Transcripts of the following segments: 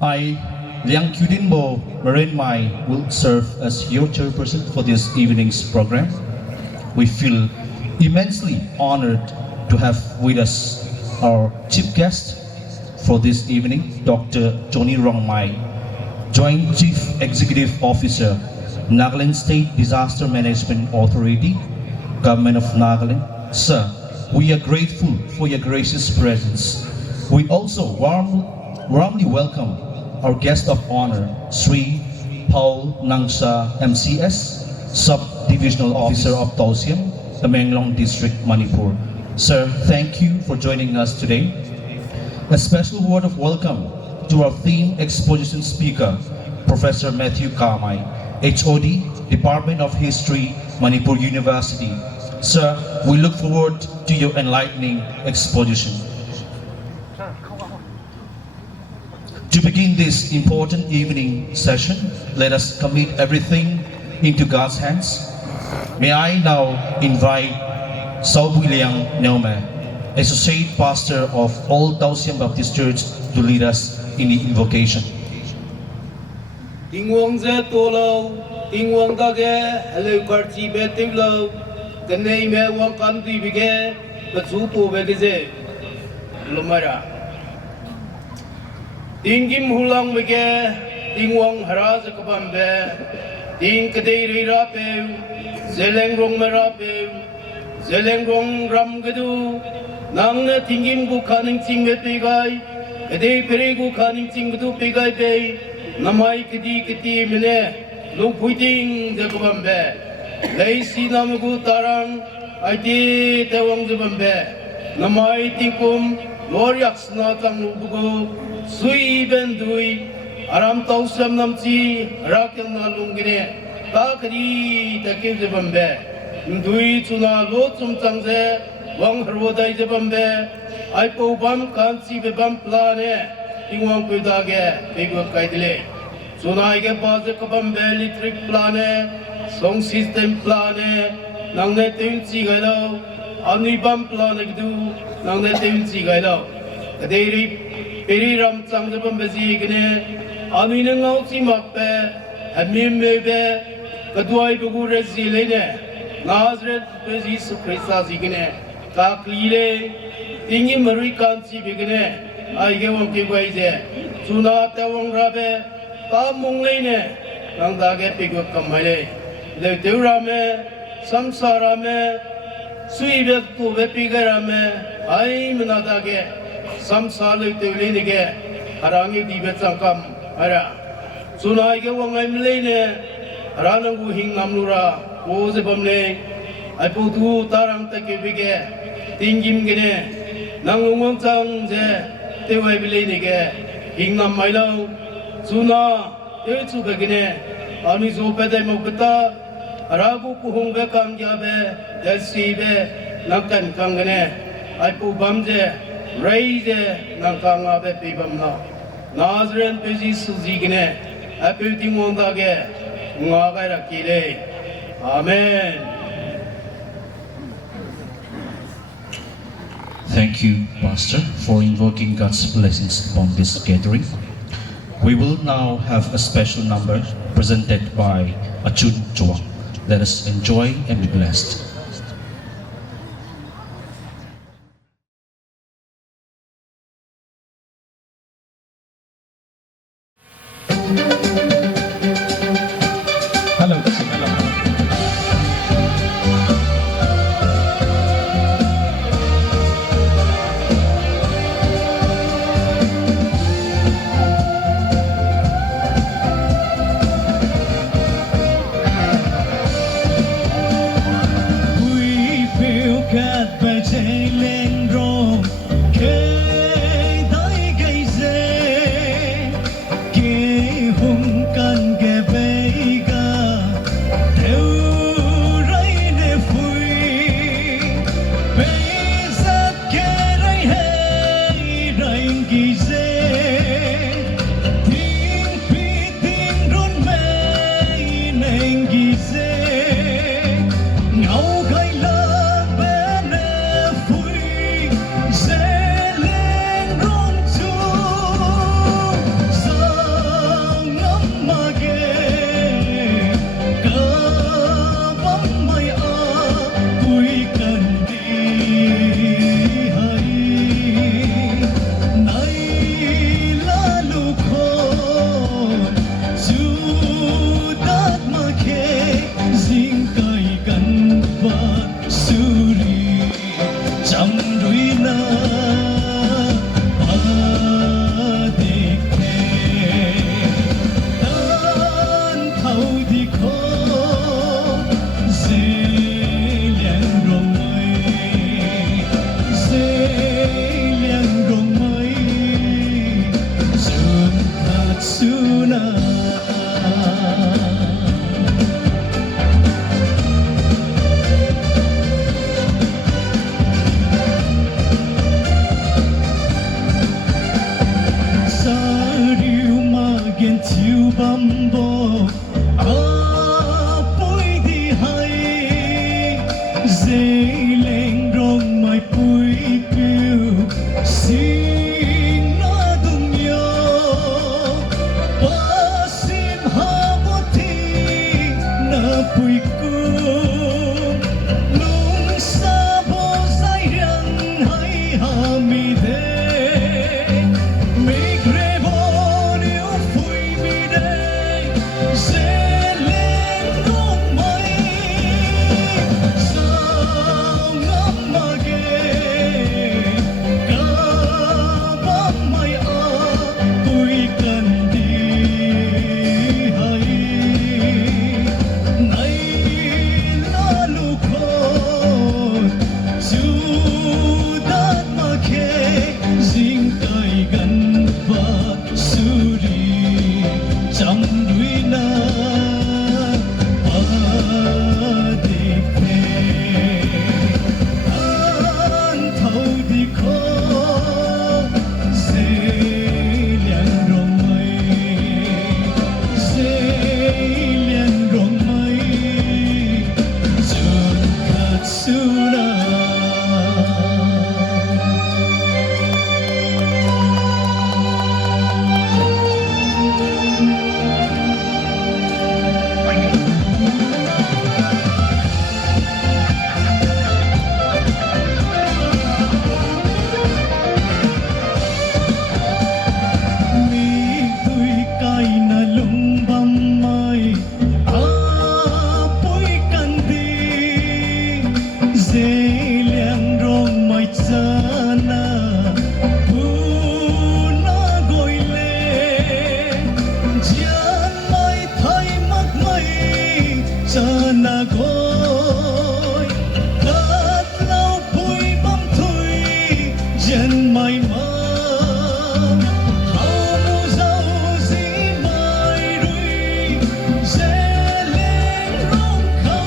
I, Liang Kudinbo Marine Mai, will serve as your chairperson for this evening's program. We feel immensely honored to have with us our chief guest for this evening, Dr. Zeliangrong Mai, Joint Chief Executive Officer, Nagaland State Disaster Management Authority, Government of Nagaland. Sir, we are grateful for your gracious presence. We also warmly welcome our guest of honor, Sri Paul Nangsa MCS, Sub-Divisional Officer of Tausiam, Zeliangrong District, Manipur. Sir, thank you for joining us today. A special word of welcome to our theme exposition speaker, Professor Matthew Kamai, HOD, Department of History, Manipur University. Sir, we look forward to your enlightening exposition. To begin this important evening session, let us commit everything into God's hands. May I now invite Saubu Liang Neume, Associate Pastor of Old Tausiam Baptist Church, to lead us in the invocation. Tingwong ze tolo, tingwong dage, hello karchi be tinglo, kanei me wong kanti bige, batsu to begeze, lumara. Tingim hulang bige, tingwong haraz kabambe, ting kadei rape, Zeliangrong merape, Zeliangrong ram gadu, nang na tingim gu kaning ching me pegai, kadei pere gu kaning ching gadu pegai pe. Namai kiti mene long puiting de kubambe lei si namagu tarang id tewang de bambe namai tingkum loriaks na tang nubugo sui bendui aram tausam namchi rakyang na lungine ta kadi takim de bambe ndui chuna lo chum changje wang harwodai de bambe ai po bam kanchi be bam plane tingwang kuidage bego kaidile sunai ke baze kabam electric plane song system plane nangne timchi gailo ani bam plane gdu nangne timchi gailo kaderi peri ram chang bam bezi gne ani ne ngau chi mappe amim mebe kadwai bugu rezilene nazret bezi sukrisa zigine ka klile tingi marui kanchi bigine ai ge wong ke gwaije suna tawong rabe ta mong lene nang dage pigo kamale le deurame samsarame suibe tu be pigarame ai manadage samsale teulenege harangi dibe changkam ara sunai ge wangai mlene ranangu hingnamnura oze bamle ai putu tarang take bige tingim gene nang ngong chang je tewai bilenege hingnam mailo Suna, itu begini, kami supaya mukta, ragu kuhungga kangjabe, desibe, nakkan kangene, aipu bamje, raise, nakkangabe pibamna, Nazren pezi suzigene, aipu tingondage, ngagai rakile, Amen. Thank you, Pastor, for invoking God's blessings upon this gathering. We will now have a special number presented by Achun Chua. Let us enjoy and be blessed. Hello. Zeliangrong kay dai gai ze ke hung siêu băm bồ bụi đi hay Zeliangrong mai bụi kêu xin nó đừng nhớ ba xin ha bố thi nợ bụi cung lung xa bố dài răng hay hà mi đê Zeliangrong mai chana na goi le jan mai thai mak mai chana goi kat lau pui bam thui jan mai ma hau mu zau zi mai rui Zeliangrong khau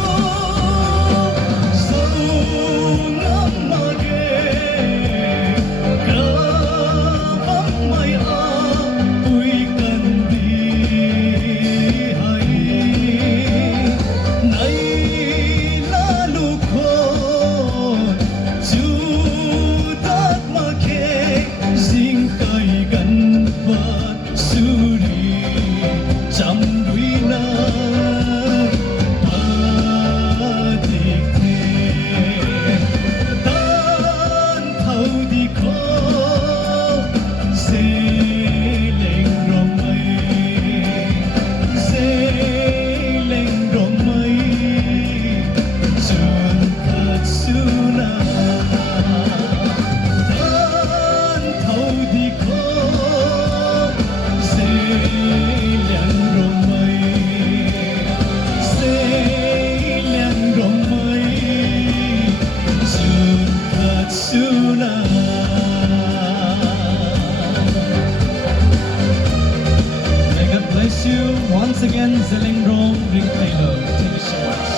Once again, Zeliangrong Ring Taylor. Thank you so much.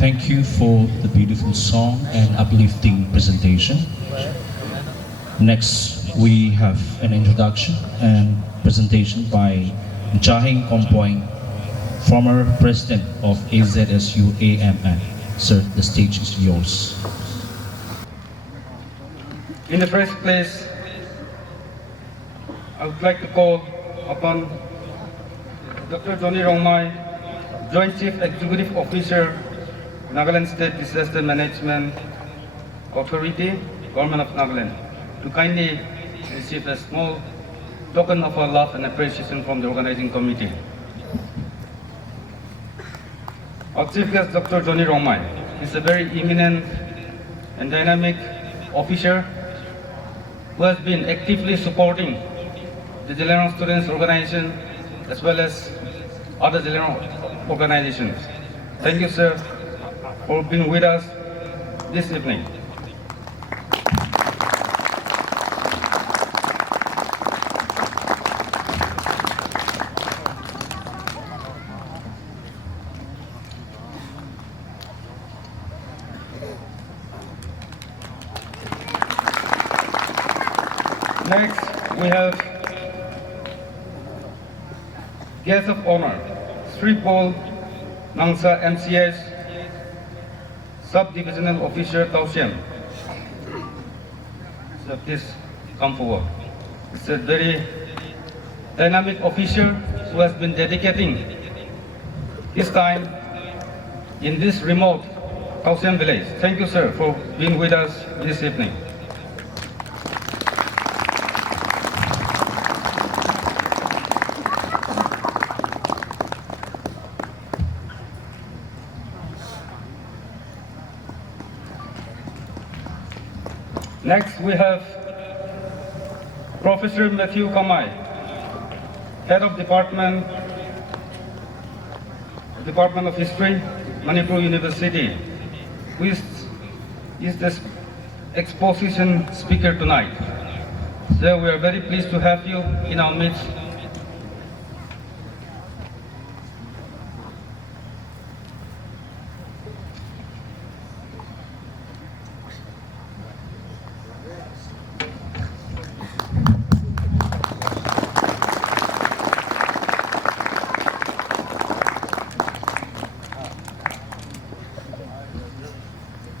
Thank you for the beautiful song and uplifting presentation. Next, we have an introduction and presentation by Jahing Kompoing, former president of AZSU AMN. Sir, the stage is yours. In the first place, I would like to call upon Dr. Johnny Rongmai, Joint Chief Executive Officer, Nagaland State Disaster Management Authority, Government of Nagaland, to kindly receive a small token of our love and appreciation from the organizing committee. Our Chief Guest, Dr. Johnny Rongmai, is a very eminent and dynamic officer who has been actively supporting the Zeliangrong Students Organization as well as other Zeliangrong organizations. Thank you, sir, for being with us this evening. Next, we have guest of honor, Sri Paul Nangsa MCS, Sub-Divisional Officer Tausien. So please come forward. It's a very dynamic officer who has been dedicating his time in this remote Tausien village. Thank you, sir, for being with us this evening. Next, we have Professor Matthew Kamai, Head of Department of History, Manipur University, who is the exposition speaker tonight. So we are very pleased to have you in our midst.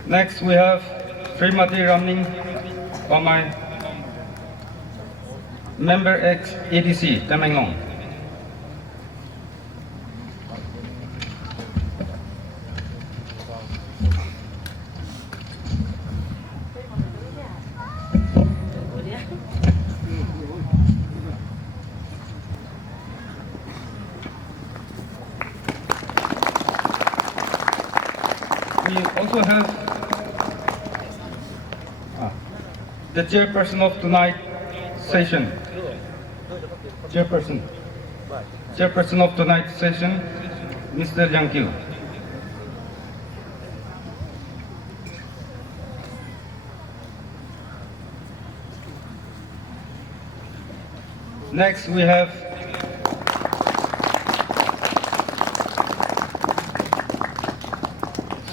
Next, we have Srimati Ramning Pamai, Member ex ADC, Zeliangrong. We also have the chairperson of tonight's session. Chairperson of tonight's session, Mr. Liang Qiu. Next, we have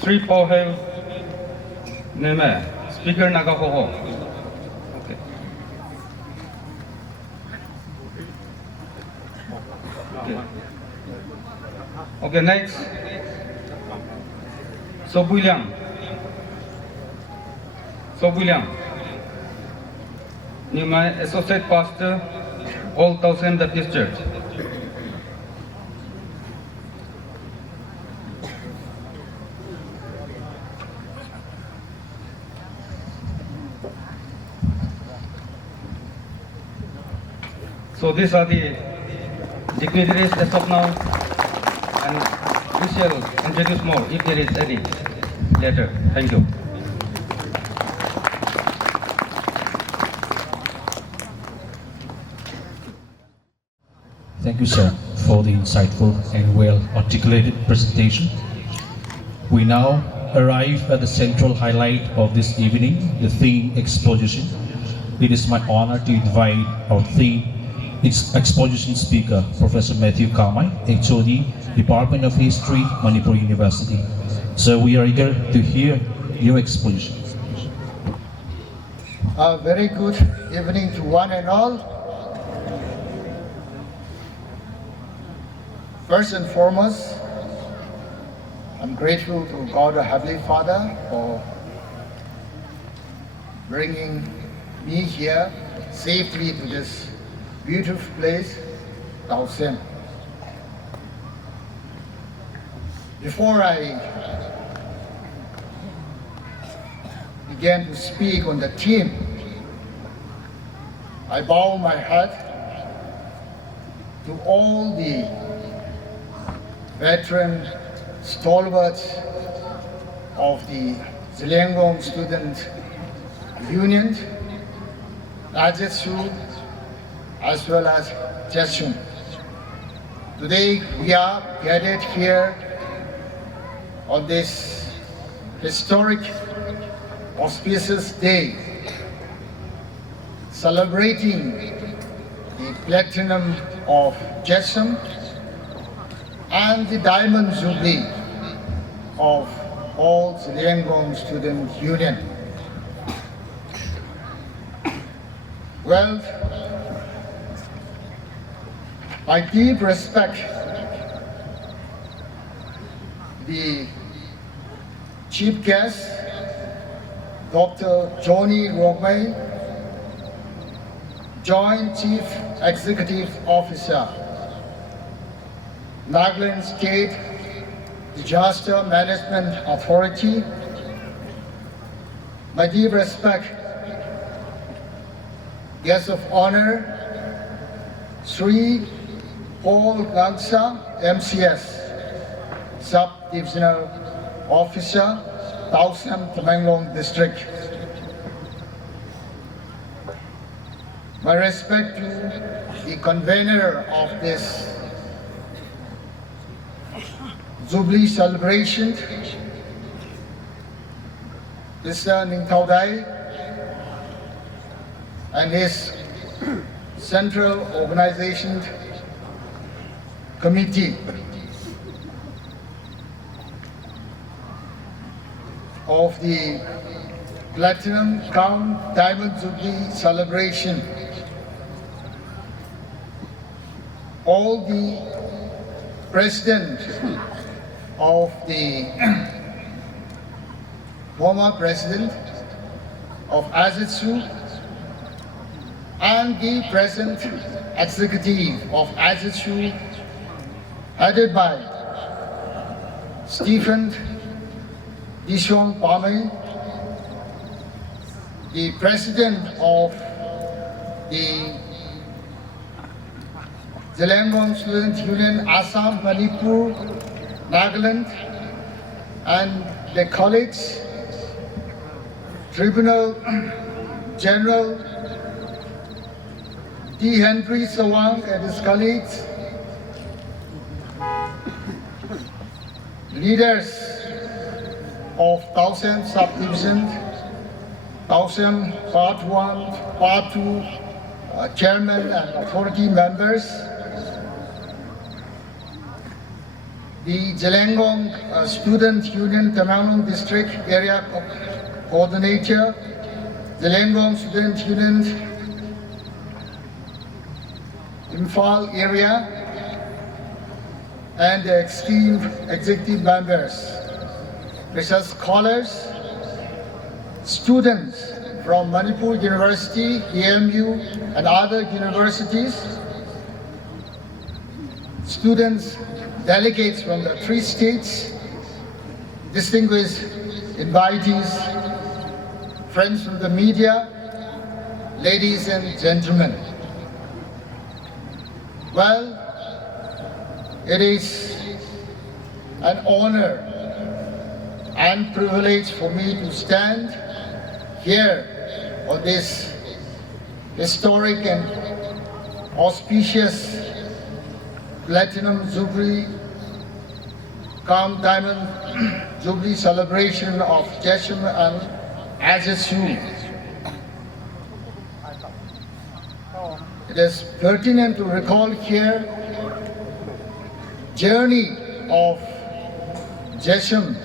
Sri Pohel Neme, Speaker Nagahoho. Okay. Okay, next, Sobuliang, Nimai, Associate Pastor, Old Tausien Baptist Church. So these are the dignitaries as of now, and we shall introduce more if there is any later. Thank you. Thank you, sir, for the insightful and well-articulated presentation. We now arrive at the central highlight of this evening, the theme exposition. It is my honor to invite our theme exposition speaker, Professor Matthew Kamai, HOD, Department of History, Manipur University. So we are eager to hear your exposition. A very good evening to one and all. First and foremost, I'm grateful to God, our Heavenly Father, for bringing me here safely to this beautiful place, Tausien. Before I began to speak on the theme, I bow my head to all the veteran stalwarts of the Zeliangrong Student Union, Rajesu, as well as Jeshun. Today we are gathered here on this historic, auspicious day, celebrating the platinum of Jeshun and the diamond jubilee of all Zeliangrong Student Union. Well, I deep respect the chief guest, Dr. Johnny Rongmei, Joint Chief Executive Officer, Nagaland State Disaster Management Authority. My deep respect, guest of honor, Sri Paul Gangsa, MCS, Sub-Divisional Officer, Tausam, Zeliangrong District. My respect to the convener of this Jubilee celebration, Mr. Ningthaudai, and his Central Organization Committee of the Platinum Crown Diamond Jubilee celebration. All the President of the former President of ASETSU and the present executive of ASETSU, headed by Stephen Dishong Pame, the President of the Zeliangrong Student Union, Assam, Manipur, Nagaland, and the colleagues, Tribunal General D. Henry Sawang and his colleagues, leaders of Tausam Subdivision, Tausam Part 1, Part 2, Chairman and Authority members, the Zeliangrong Student Union Zeliangrong District Area Coordinator, Zeliangrong Student Union Imphal Area, and the esteemed executive members, research scholars, students from Manipur University, AMU, and other universities, students, delegates from the 3 states, distinguished invitees, friends from the media, ladies and gentlemen. Well, it is an honor and privilege for me to stand here on this historic and auspicious Platinum Jubilee, Crown Diamond Jubilee celebration of Jesham and ASETSU. It is pertinent to recall here journey of Jesham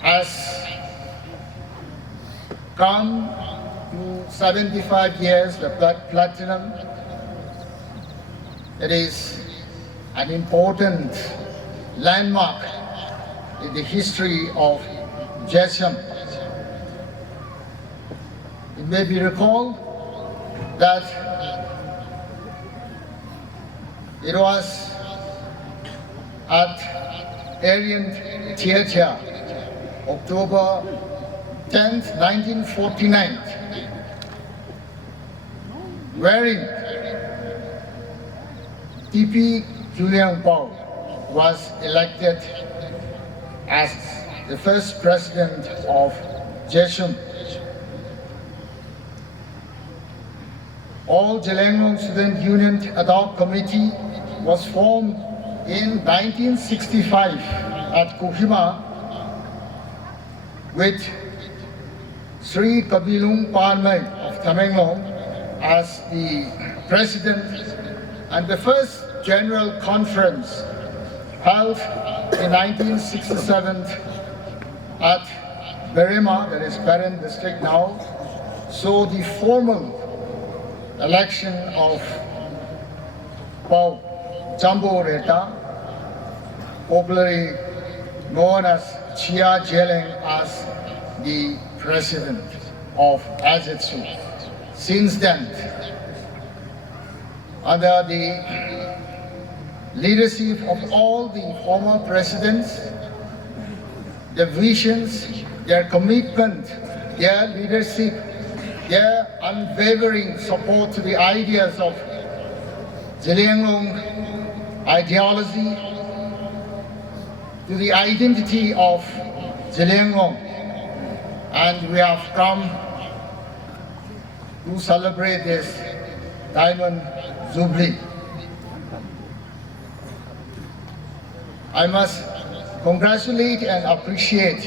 has come to 75 years, the platinum. It is an important landmark in the history of Jesham. It may be recalled that it was at Aryan Theatre, October 10th, 1949, wherein T.P. Zeliangrong was elected as the first president of Jesham. All Zeliangrong Student Union ad hoc committee was formed in 1965 at Kohima with Sri Kabilung Parmai of Zeliangrong as the president, and the first general conference held in 1967 at Berema, that is Peren district now, So the formal election of Paul Jambo Reta, popularly known as Chia Jeleng, as the president of Ajitsu. Since then, under the leadership of all the former presidents, their visions, their commitment, their leadership, their unwavering support to the ideas of Zeliangrong ideology, to the identity of Zeliangrong, and we have come to celebrate this Diamond Jubilee. I must congratulate and appreciate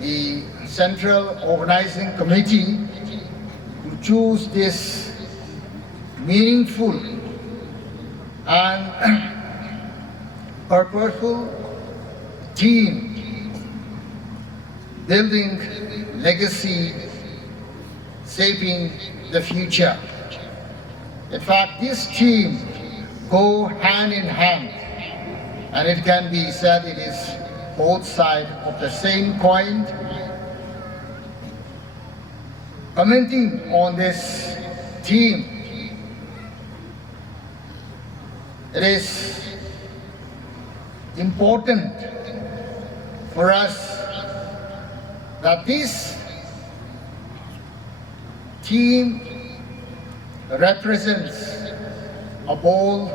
the Central Organizing Committee to choose this meaningful and purposeful team, building legacy, shaping the future. In fact, this team go hand in hand, and it can be said it is both sides of the same coin. Commenting on this team, it is important for us that this team represents a bold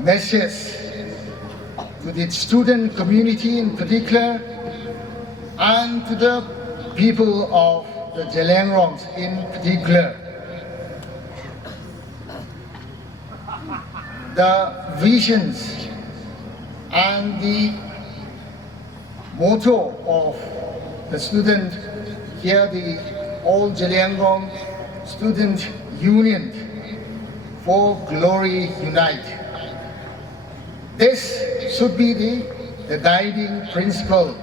message to the student community in particular and to the people of the Zeliangrongs in particular. The visions and the motto of the student here, the All Zeliangrong Student Union, for glory unite. This should be the guiding principle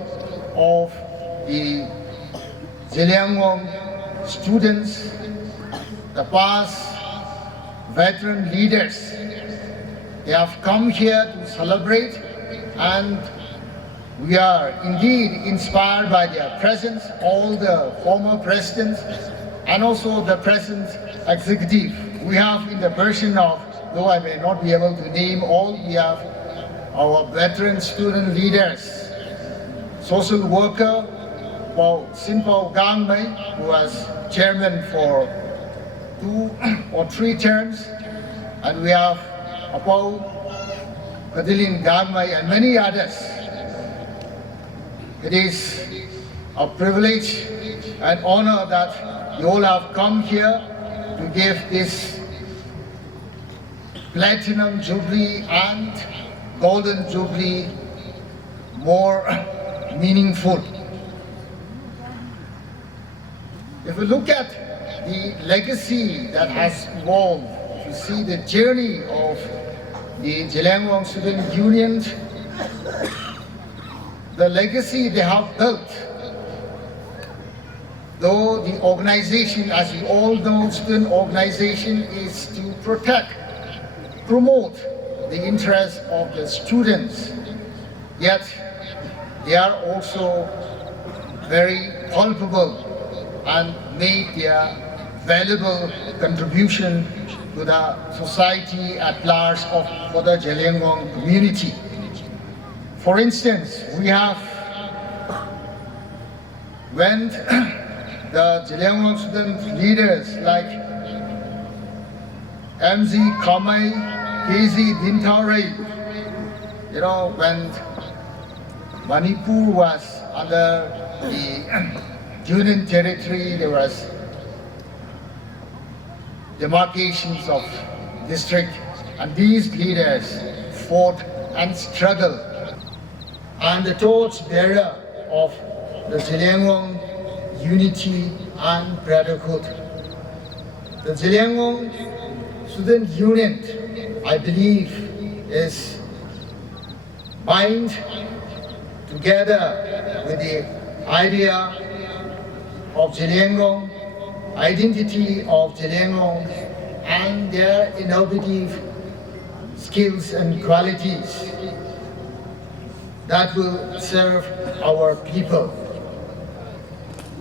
of the Zeliangrong students, the past veteran leaders. They have come here to celebrate, and we are indeed inspired by their presence, all the former presidents and also the present executive. We have in the version of, though I may not be able to name all, we have our veteran student leaders, social worker Sinpao Gangmei, who was chairman for 2 or 3 terms, and we have Apau Kadilin Gangmei and many others. It is a privilege and honor that you all have come here to give this Platinum Jubilee and Golden Jubilee more meaningful. If we look at the legacy that has evolved, if you see the journey of the Zeliangrong Student Union, the legacy they have built, though the organization, as you all know, student organization is to protect, promote the interests of the students, yet they are also very culpable and made their valuable contribution to the society at large for the Zeliangrong community. For instance, we have went the Zeliangrong student leaders like MZ Kamai, KZ Dintare, when Manipur was under the Union territory, there was demarcations of district, and these leaders fought and struggled. And the torchbearer of the Zeliangrong unity and brotherhood. The Zeliangrong Student Union, I believe, is bind together with the idea of Zeliangrong identity of Zeliangrong and their innovative skills and qualities that will serve our people.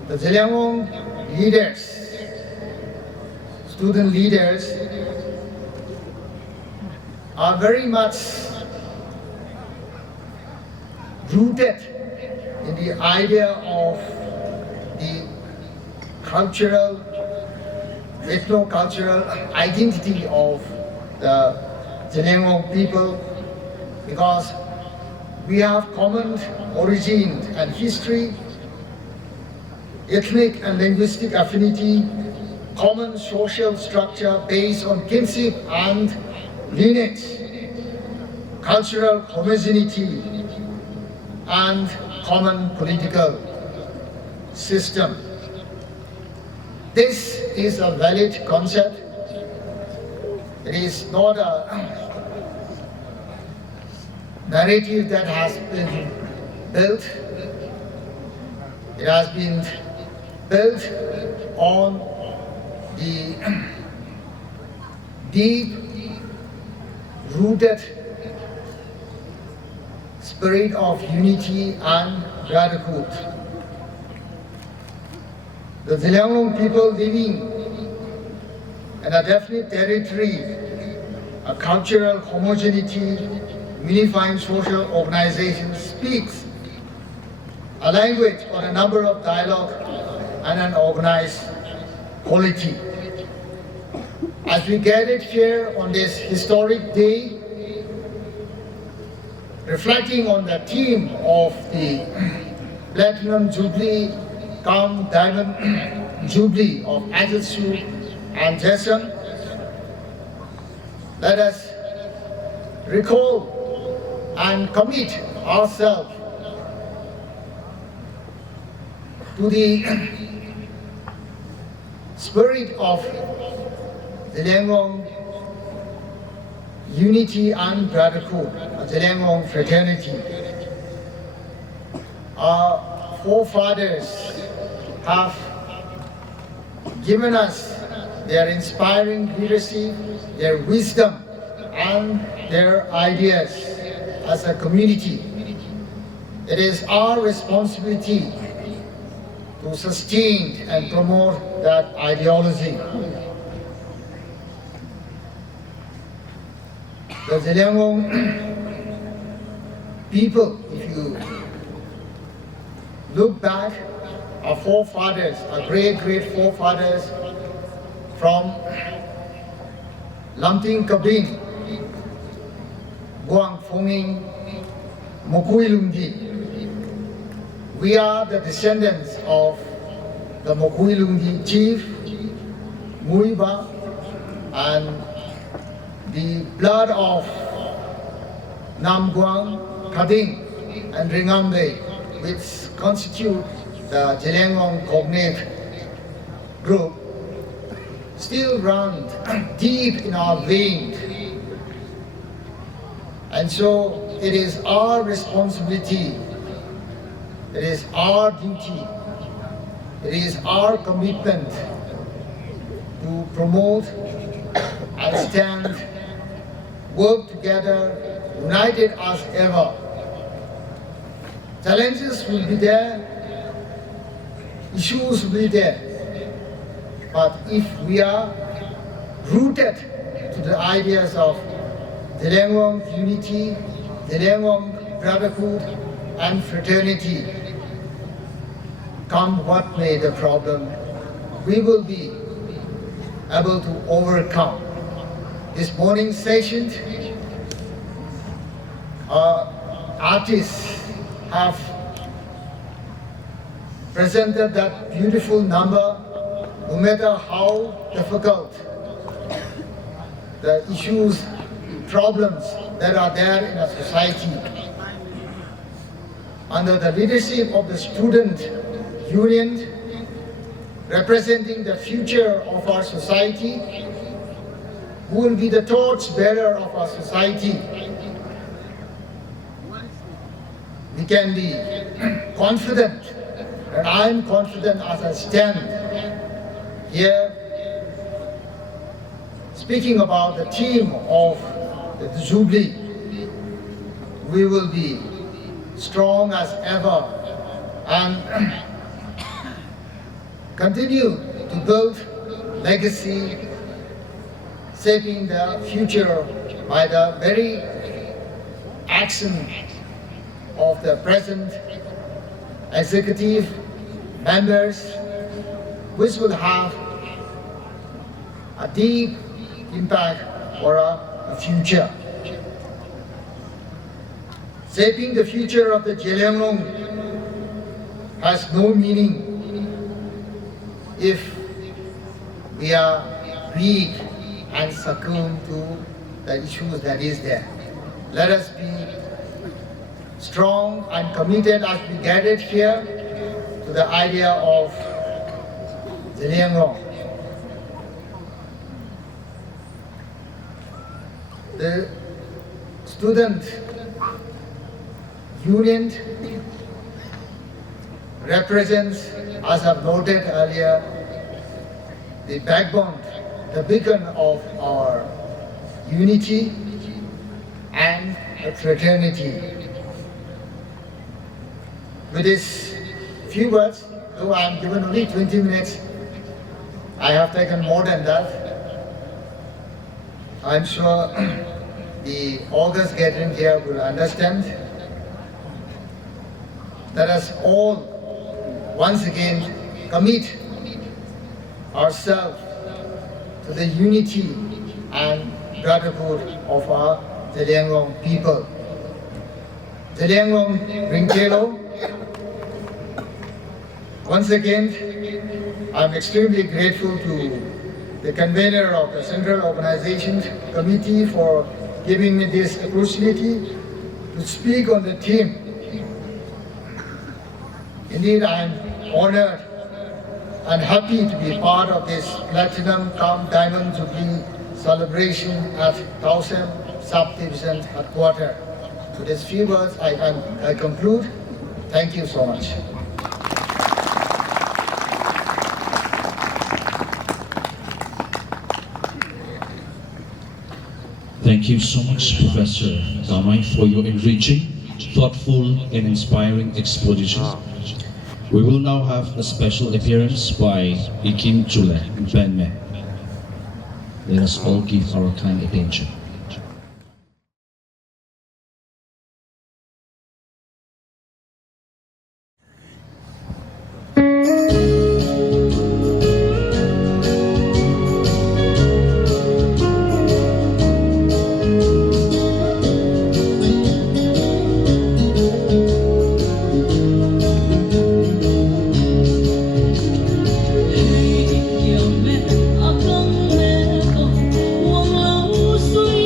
The Zeliangrong leaders, student leaders, are very much rooted in the idea of the cultural, ethno-cultural identity of the Zeliangrong people, because we have common origin and history, ethnic and linguistic affinity, common social structure based on kinship and lineage, cultural homogeneity, and common political system. This is a valid concept. It is not a narrative that has been built. It has been built on the deep-rooted spirit of unity and brotherhood. The Zeliangrong people living in a definite territory, a cultural homogeneity, unifying social organization speaks a language or a number of dialogue and an organized polity. As we gathered here on this historic day, reflecting on the theme of the Platinum Jubilee cum Diamond Jubilee of Angelsu and Jason, let us recall and commit ourselves to the spirit of Zeliangrong unity and brotherhood, Zeliangrong fraternity. Our forefathers have given us their inspiring leadership, their wisdom, and their ideas as a community. It is our responsibility to sustain and promote that ideology. The Zeliangrong people, if you look back, our forefathers, our great forefathers from Lamting Kabin, Guang Fonging, Mokui Lungdi. We are the descendants of the Mokui Lungdi chief, Muiba, and the blood of Nam Guang, Kading, and Ringambe, which constitute the Zeliangrong cognate group, still run deep in our veins. And so it is our responsibility, it is our duty, it is our commitment to promote and stand, work together, united as ever. Challenges will be there, issues will be there, but if we are rooted to the ideas of Zeliangrong unity, Zeliangrong brotherhood and fraternity, come what may the problem, we will be able to overcome. This morning's session, artists have presented that beautiful number. No matter how difficult the issues, problems that are there in a society, under the leadership of the student union representing the future of our society, who will be the torchbearer of our society, we can be confident, and I am confident as I stand here, speaking about the theme of the Jubilee, we will be strong as ever and continue to build legacy, shaping the future by the very action of the present executive members, which will have a deep impact for our future. Shaping the future of the Zeliangrong has no meaning if we are weak and succumb to the issues that is there. Let us be strong and committed as we gathered here to the idea of Zeliangrong. The student union represents, as I've noted earlier, the backbone, the beacon of our unity and fraternity. With these few words, though I am given only 20 minutes, I have taken more than that. I'm sure the August gathering here will understand. Let us all once again commit ourselves to the unity and brotherhood of our Zeliangrong people. Zeliangrong Ringkelo, once again, I'm extremely grateful to the convener of the Central Organization Committee for giving me this opportunity to speak on the theme. Indeed, I am honored and happy to be part of this Platinum Cum Diamond Jubilee celebration at Tausem Subdivision Headquarters. With these few words, I conclude. Thank you so much. Thank you so much, Professor Damai, for your enriching, thoughtful, and inspiring exposition. We will now have a special appearance by Ikim Chule Benme. Let us all give our kind attention. Hãy subscribe cho kênh Ghiền Mì Gõ để không bỏ lỡ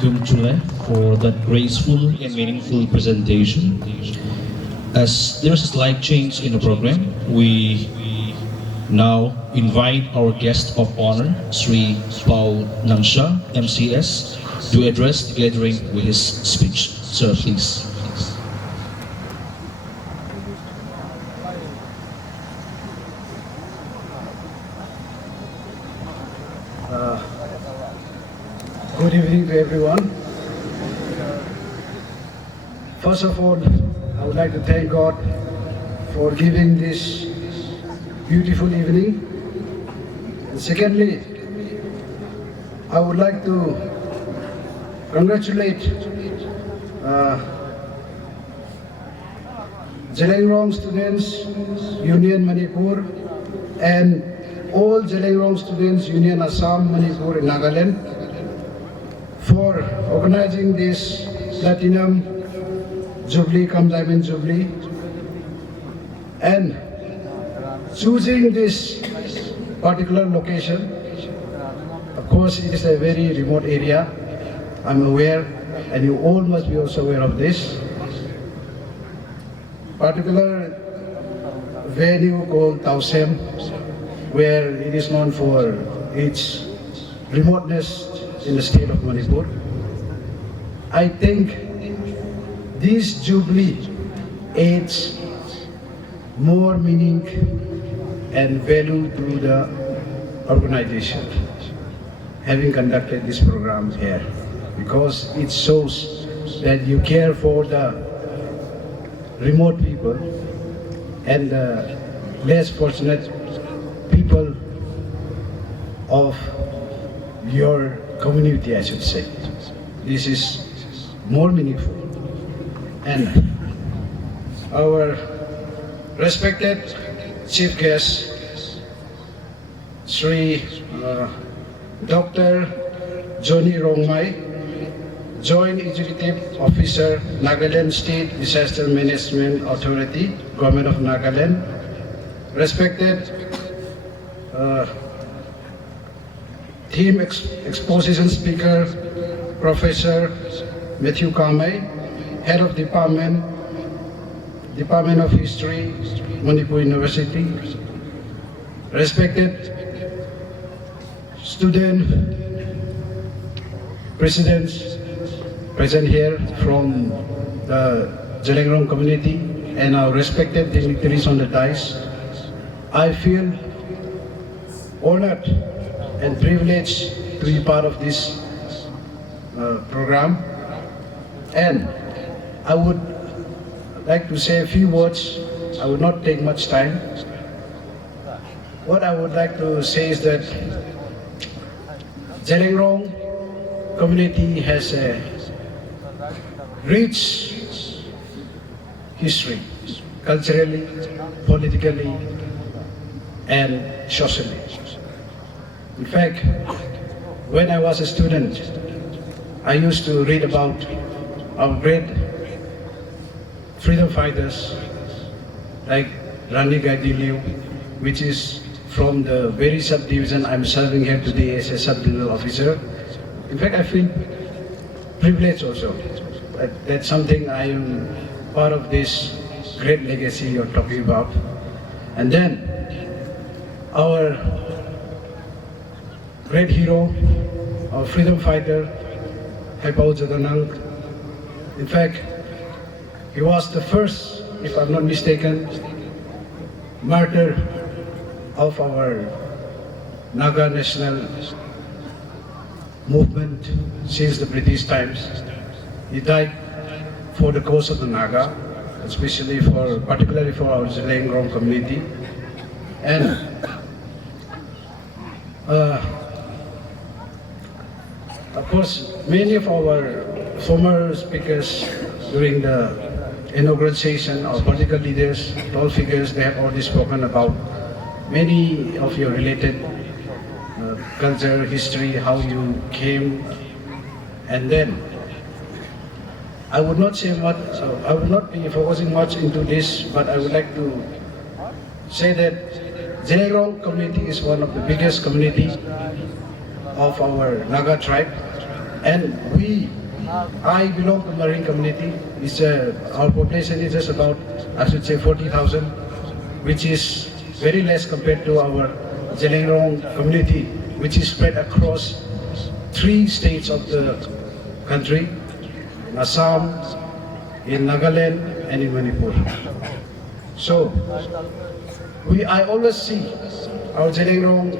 Kum Chule for that graceful and meaningful presentation. As there's a slight change in the program, we now invite our guest of honor, Sri Paul Nangsha, MCS, to address the gathering with his speech. Sir, please. Good evening to everyone. First of all, I would like to thank God for giving this beautiful evening. And secondly, I would like to congratulate Zeliangrong Students Union Manipur and all Zeliangrong Students Union Assam, Manipur and Nagaland for organizing this Platinum Jubilee, come Diamond Jubilee, and choosing this particular location. Of course, it is a very remote area, I'm aware, and you all must be also aware of this. Particular venue called Tausem, where it is known for its remoteness in the state of Manipur. I think this Jubilee adds more meaning and value to the organization having conducted this program here, because it shows that you care for the remote people and the less fortunate people of your community, I should say. This is more meaningful. And our respected chief guest, Sri Dr. Johnny Rongmai, Joint Executive Officer, Nagaland State Disaster Management Authority, Government of Nagaland. Respected theme exposition speaker, Professor Matthew Kamai, Head of Department of History, Manipur University. Respected student presidents present here from the Zeliangrong community and our respected dignitaries on the dais, I feel honored and privileged to be part of this program. And I would like to say a few words. I would not take much time. What I would like to say is that Zeliangrong community has a rich history, culturally, politically, and socially. In fact, when I was a student, I used to read about our great freedom fighters like Rani Gaidiliu, which is from the very subdivision I'm serving here today as a sub-divisional officer. In fact, I feel privileged also. That's something I am part of this great legacy you're talking about. And then our great hero, our freedom fighter, Haipao Jadanang. In fact, he was the first, if I'm not mistaken, martyr of our Naga national movement since the British times. He died for the cause of the Naga, especially particularly for our Zeliangrong community. And of course, many of our former speakers during the inauguration, our political leaders, tall figures, they have already spoken about many of your related culture, history, how you came, and then I would not say much, I will not be focusing much into this, but I would like to say that Zeliangrong community is one of the biggest community of our Naga tribe. And I belong to Marine community. Our population is just about, I should say, 40,000, which is very less compared to our Zeliangrong community, which is spread across 3 states of the country, in Assam, in Nagaland, and in Manipur. So, I always see our Zeliangrong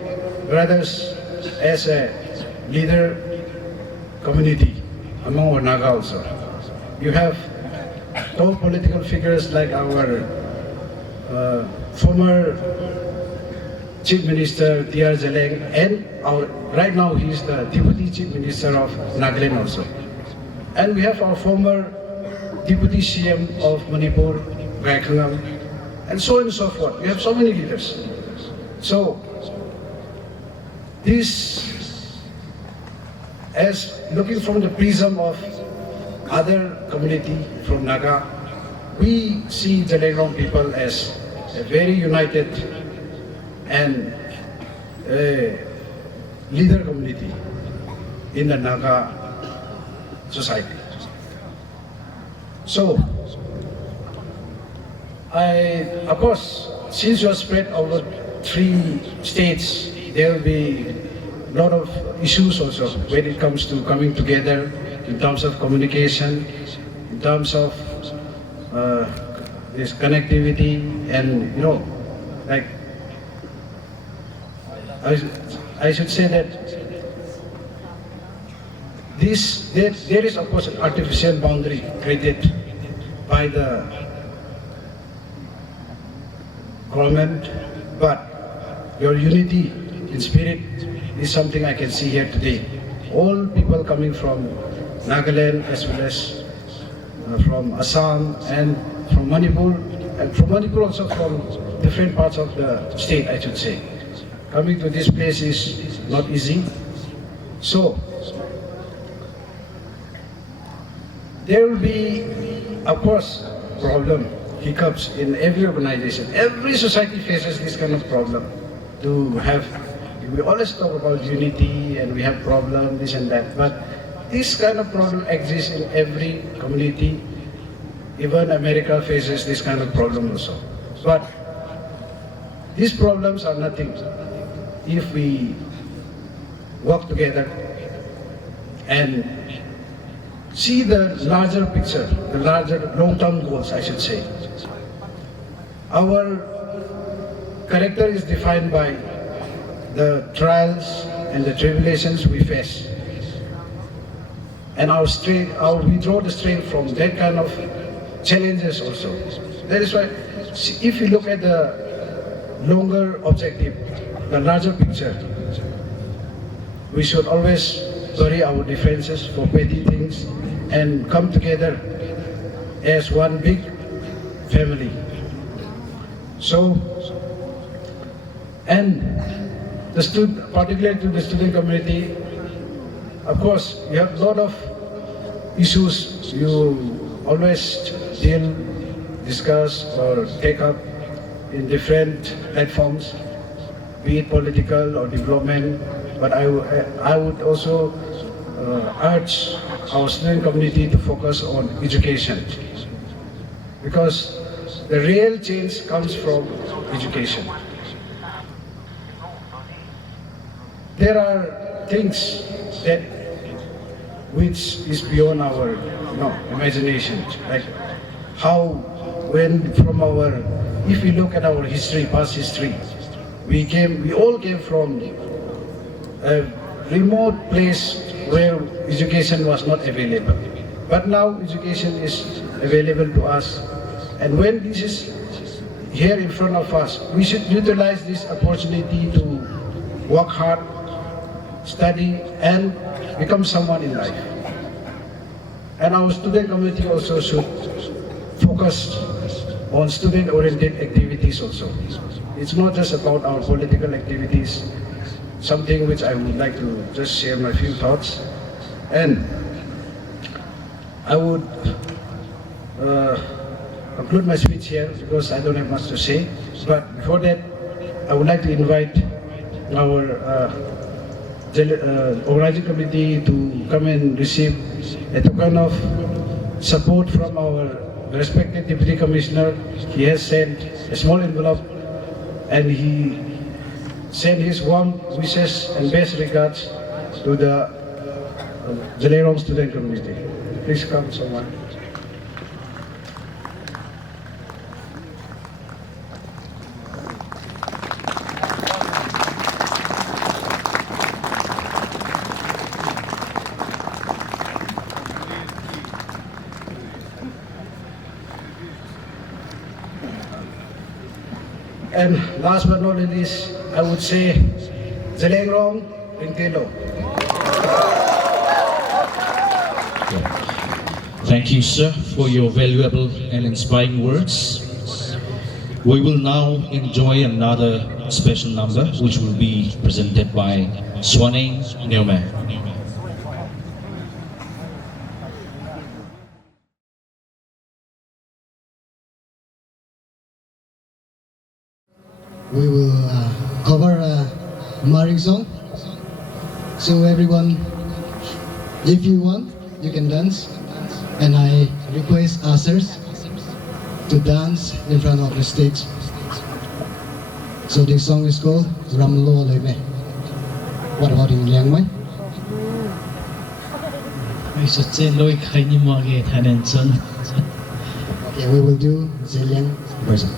brothers as a leader community among our Naga also. You have tall political figures like our former Chief Minister T.R. Zeleng, and right now he is the Deputy Chief Minister of Nagaland also. And we have our former Deputy CM of Manipur, Zeliangrong, and so on and so forth. We have so many leaders. So, this, as looking from the prism of other community from Naga, we see the Zeliangrong people as a very united and leader community in the Naga society. So, of course, since you are spread over 3 states, there will be a lot of issues also when it comes to coming together in terms of communication, in terms of this connectivity, and like I should say that there is of course an artificial boundary created by the government, but your unity in spirit is something I can see here today. All people coming from Nagaland as well as from Assam and from Manipur, and from Manipur also from different parts of the state, I should say. Coming to this place is not easy. So, there will be, of course, problem, hiccups in every organization. Every society faces this kind of problem. We always talk about unity and we have problems, this and that, but this kind of problem exists in every community. Even America faces this kind of problem also. But these problems are nothing if we work together and see the larger picture, the larger long-term goals, I should say. Our character is defined by the trials and the tribulations we face. And we draw the strength from that kind of challenges also. That is why, if you look at the longer objective, the larger picture, we should always bury our differences for petty things and come together as one big family. So, and particularly to the student community, of course, you have a lot of issues you always discuss or take up in different platforms, be it political or development, but I would also urge our student community to focus on education, because the real change comes from education. There are things which is beyond our imagination, like how if we look at our history, past history, we all came from a remote place where education was not available. But now education is available to us. And when this is here in front of us, we should utilize this opportunity to work hard, study, and become someone in life. And our student community also should focus on student-oriented activities also. It's not just about our political activities, something which I would like to just share my few thoughts. And I would conclude my speech here because I don't have much to say. But before that, I would like to invite our organizing committee to come and receive a token of support from our respected deputy commissioner. He has sent a small envelope and he sent his warm wishes and best regards to the Zeliangrong student community. Please come, someone. And last but not least, I would say Zeliangrong, Ringtelo. Thank you, sir, for your valuable and inspiring words. We will now enjoy another special number, which will be presented by Swanning Newman. We will cover a marching song. So everyone, if you want, you can dance. And I request ushers to dance in front of the stage. So this song is called Ramlo Leme. What about in Liangmai? Okay, we will do Zeliang version.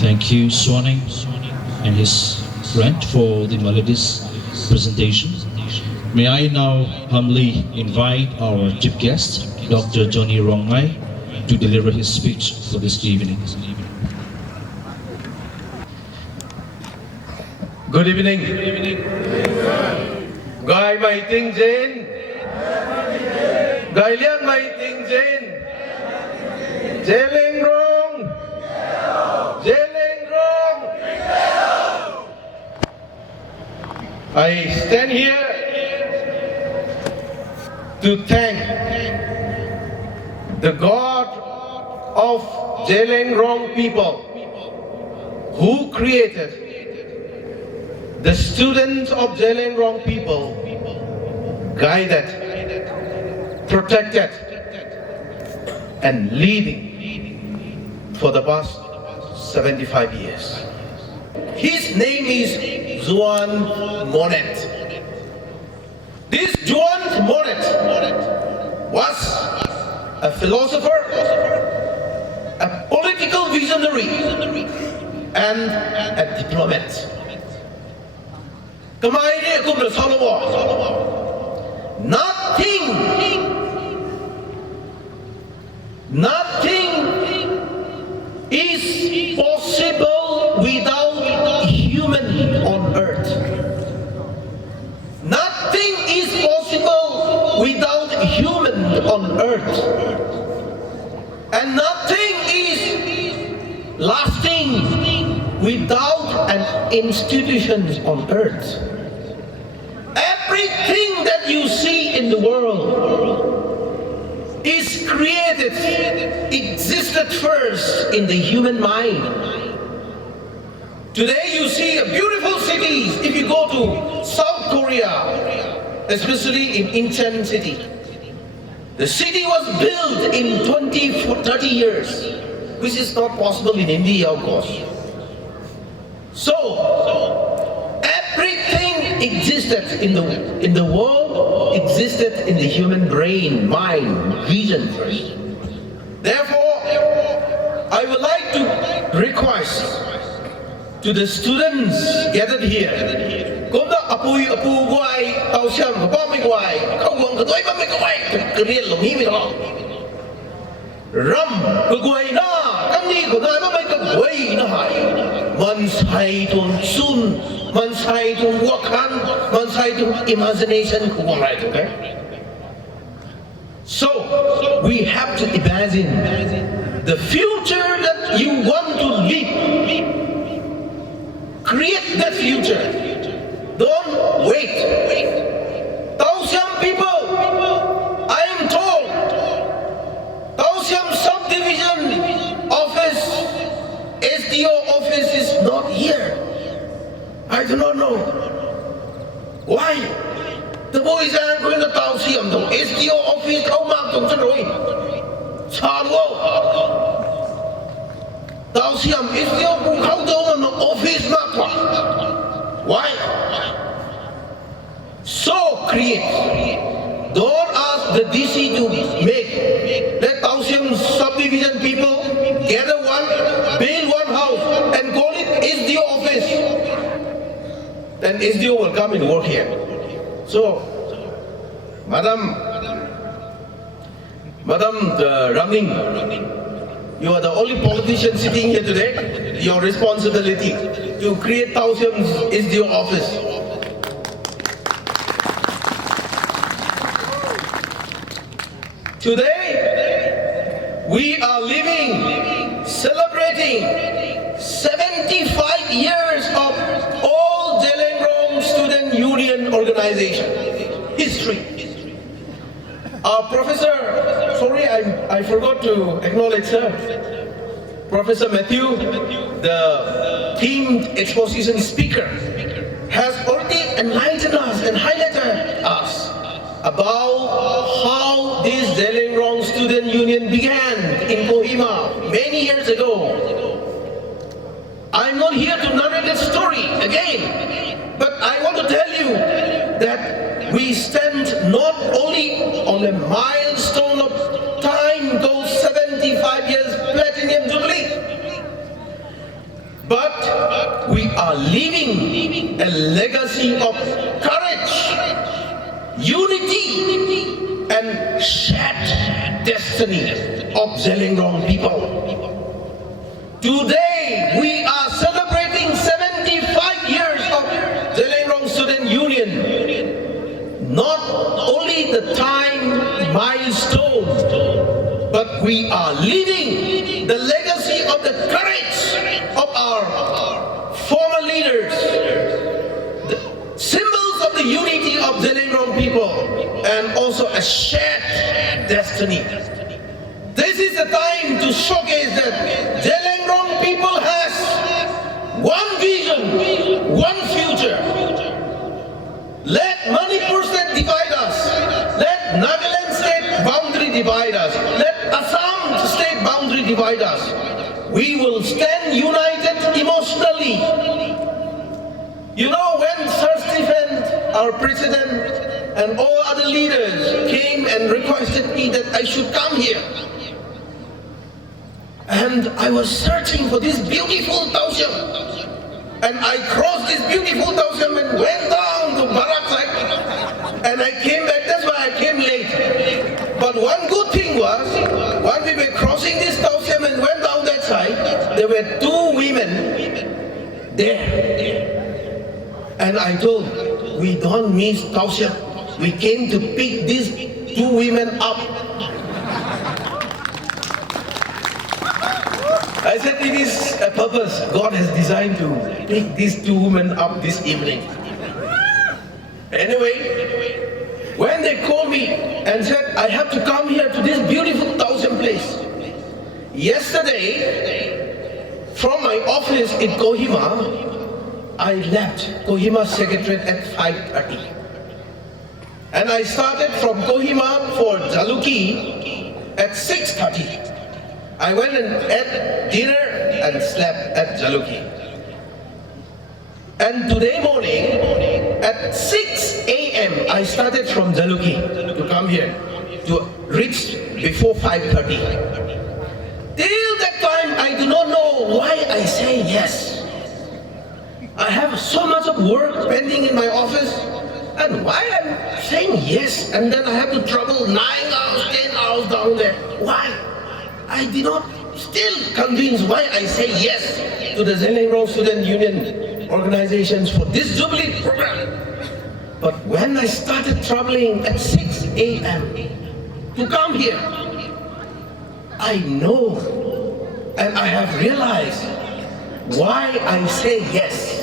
Thank you so much. Thank you, Swanning and his friend, for the melodious presentation. May I now humbly invite our chief guest, Dr. Johnny Rongmai, to deliver his speech for this evening. Good evening. Gai Mai Ting Jin. Gai Liang Mai Ting Jin. Zeliangrong. Zeliangrong. I stand here to thank the God of Zeliangrong people who created the students of Zeliangrong people, guided, protected, and leading for the past 75 years. His name is Juan Monet. This Juan Monet was a philosopher, a political visionary, and a diplomat. Nothing is possible without human on earth. Nothing is possible without human on earth. And nothing is lasting without an institution on earth. Everything that you see in the world is created, existed first in the human mind. Today you see beautiful cities. If you go to South Korea, especially in Incheon city, the city was built in 30 years, which is not possible in India, of course. So everything existed in the world, existed in the human brain, mind, vision first. Therefore, I would like to request to the students gathered here, cũng đã apui apu guai tàu xem của ba mươi guai không còn cái ba mươi guai cái riêng lồng hí mi đó ram cái guai na kan ni ko na ba ka way na hai man sai tun sun man sai tun wakan man sai tun imagination ko right, okay? So we have to imagine the future that you want to live. Create that future. Don't wait. Those young people, I am told, those young subdivision office, SDO office is not here. I do not know. Why? The boys are going to Tausiam, the SDO office, how much to Roy? Charwo. Tausiam, SDO, how do the office not? Why? So create. Don't ask the DC to make. Let Tausiam subdivision people gather one, build one house, and call it SDO office. Then SDO will come and work here. So, Madam Ramning, you are the only politician sitting here today. Your responsibility to create Tausiam's SDO office. Today, we are living, celebrating 75 years of all Zeliangrong Student Union organization history. Professor, sorry, I forgot to acknowledge sir. Professor Matthew, the themed exposition speaker, has already enlightened us and highlighted us about how this Zeliangrong Student Union began in Kohima many years ago. I'm not here to narrate the story again, but I want to tell you that we stand not only on a milestone of time, those 75 years Platinum Jubilee, but we are leaving a legacy of courage, unity, and shared destiny of Zeliangrong people. Today, we are celebrating 75 years of Zeliangrong Student Union. Not only the time milestone, but we are living the legacy of the courage of our former leaders, the symbols of the unity of Zeliangrong people, and also a shared destiny. This is the time to showcase that Zeliangrong people has one vision, one future. Let Manipur state divide us. Let Nagaland state boundary divide us. Let Assam state boundary divide us. We will stand united emotionally. You know, when Sir Stephen, our president, and all other leaders came and requested me that I should come here, and I was searching for this beautiful Tausiam, and I crossed this beautiful Tausiam and went down to Barak side, and I came back. That's why I came late. But one good thing was, while we were crossing this Tausiam and went down that side, there were two women there. And I told, we don't miss Tausiam. We came to pick these two women up. I said it is a purpose God has designed to pick these two women up this evening. Anyway, when they called me and said I have to come here to this beautiful Tausiam place, yesterday from my office in Kohima, I left Kohima Secretariat at 5:30. And I started from Kohima for Jaluki at 6:30. I went and ate dinner and slept at Jaluki. And today morning at 6 a.m. I started from Jaluki to come here to reach before 5:30. Till that time I do not know why I say yes. I have so much of work pending in my office, and why I'm saying yes, and then I have to travel 9 hours, 10 hours down there. Why? I did not still convinced why I say yes to the Zeliangrong Student Union organizations for this Jubilee program. But when I started traveling at 6 a.m. to come here, I know and I have realized why I say yes.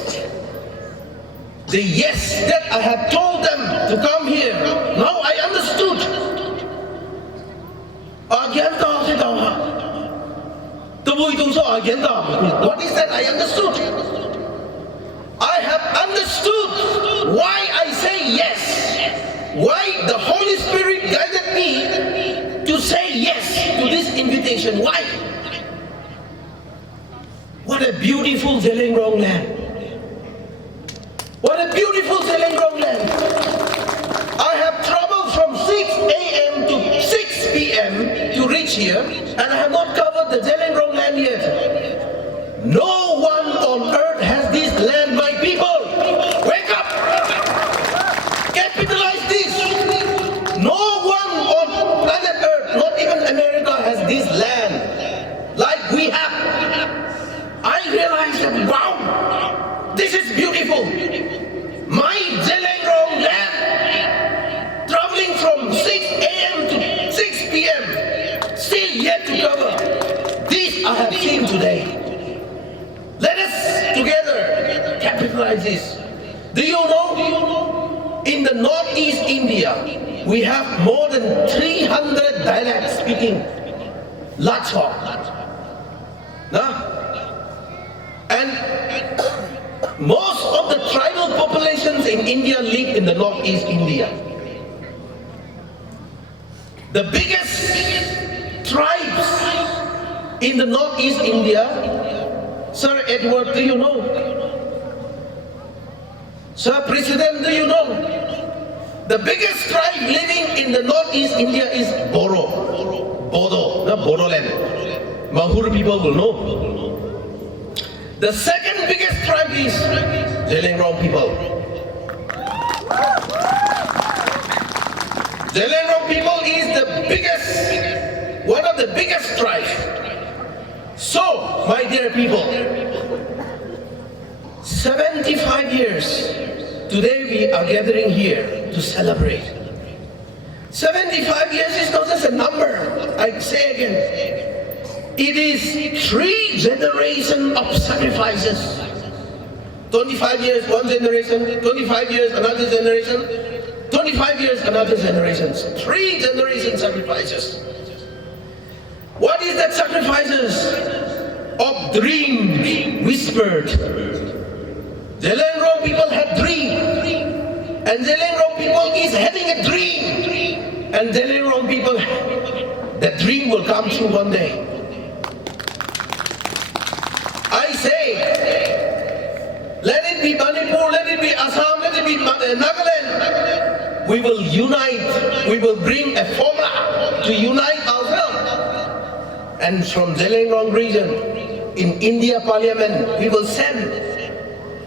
The yes that I had told them to come here, now I understood. What is that? I understood. I have understood why I say yes. Why the Holy Spirit guided me to say yes to this invitation. Why? What a beautiful Zeliangrong land. What a beautiful Zeliangrong land. I have traveled from 6 a.m. to 6 p.m. to reach here, and I have not covered the Zeliangrong land yet. No one on earth has this land, my people. Wake up! Capitalize this. No one on planet earth, not even America, has this land like we have. I realized that, wow, this is beautiful. My Zeliangrong land, traveling from 6 a.m. to 6 p.m., still yet to cover. This I have seen today. Let us together capitalize this. Do you know, in the northeast India, we have more than 300 dialects speaking Lachha. And most of the tribal populations in India live in the northeast India. The biggest tribes in the northeast India, Sir Edward, do you know? Sir President, do you know? The biggest tribe living in the northeast India is Bodo, the Bodoland. Mahur people will know. The second biggest tribe is Zeliangrong people. Zeliangrong people is the biggest, one of the biggest tribes. So, my dear people, 75 years, today we are gathering here to celebrate. 75 years is not just a number, I say again. It is 3 generations of sacrifices. 25 years, one generation, 25 years, another generation, 25 years, another generation. 3 generation sacrifices. What is that sacrifices? Of dreams whispered. Zeliangrong people had dream. And Zeliangrong people is having a dream. And Zeliangrong people, that dream will come true one day. I say, let it be Manipur, let it be Assam, let it be Nagaland. We will unite, we will bring a formula to unite ourselves. And from Zeliangrong region, in India Parliament, we will send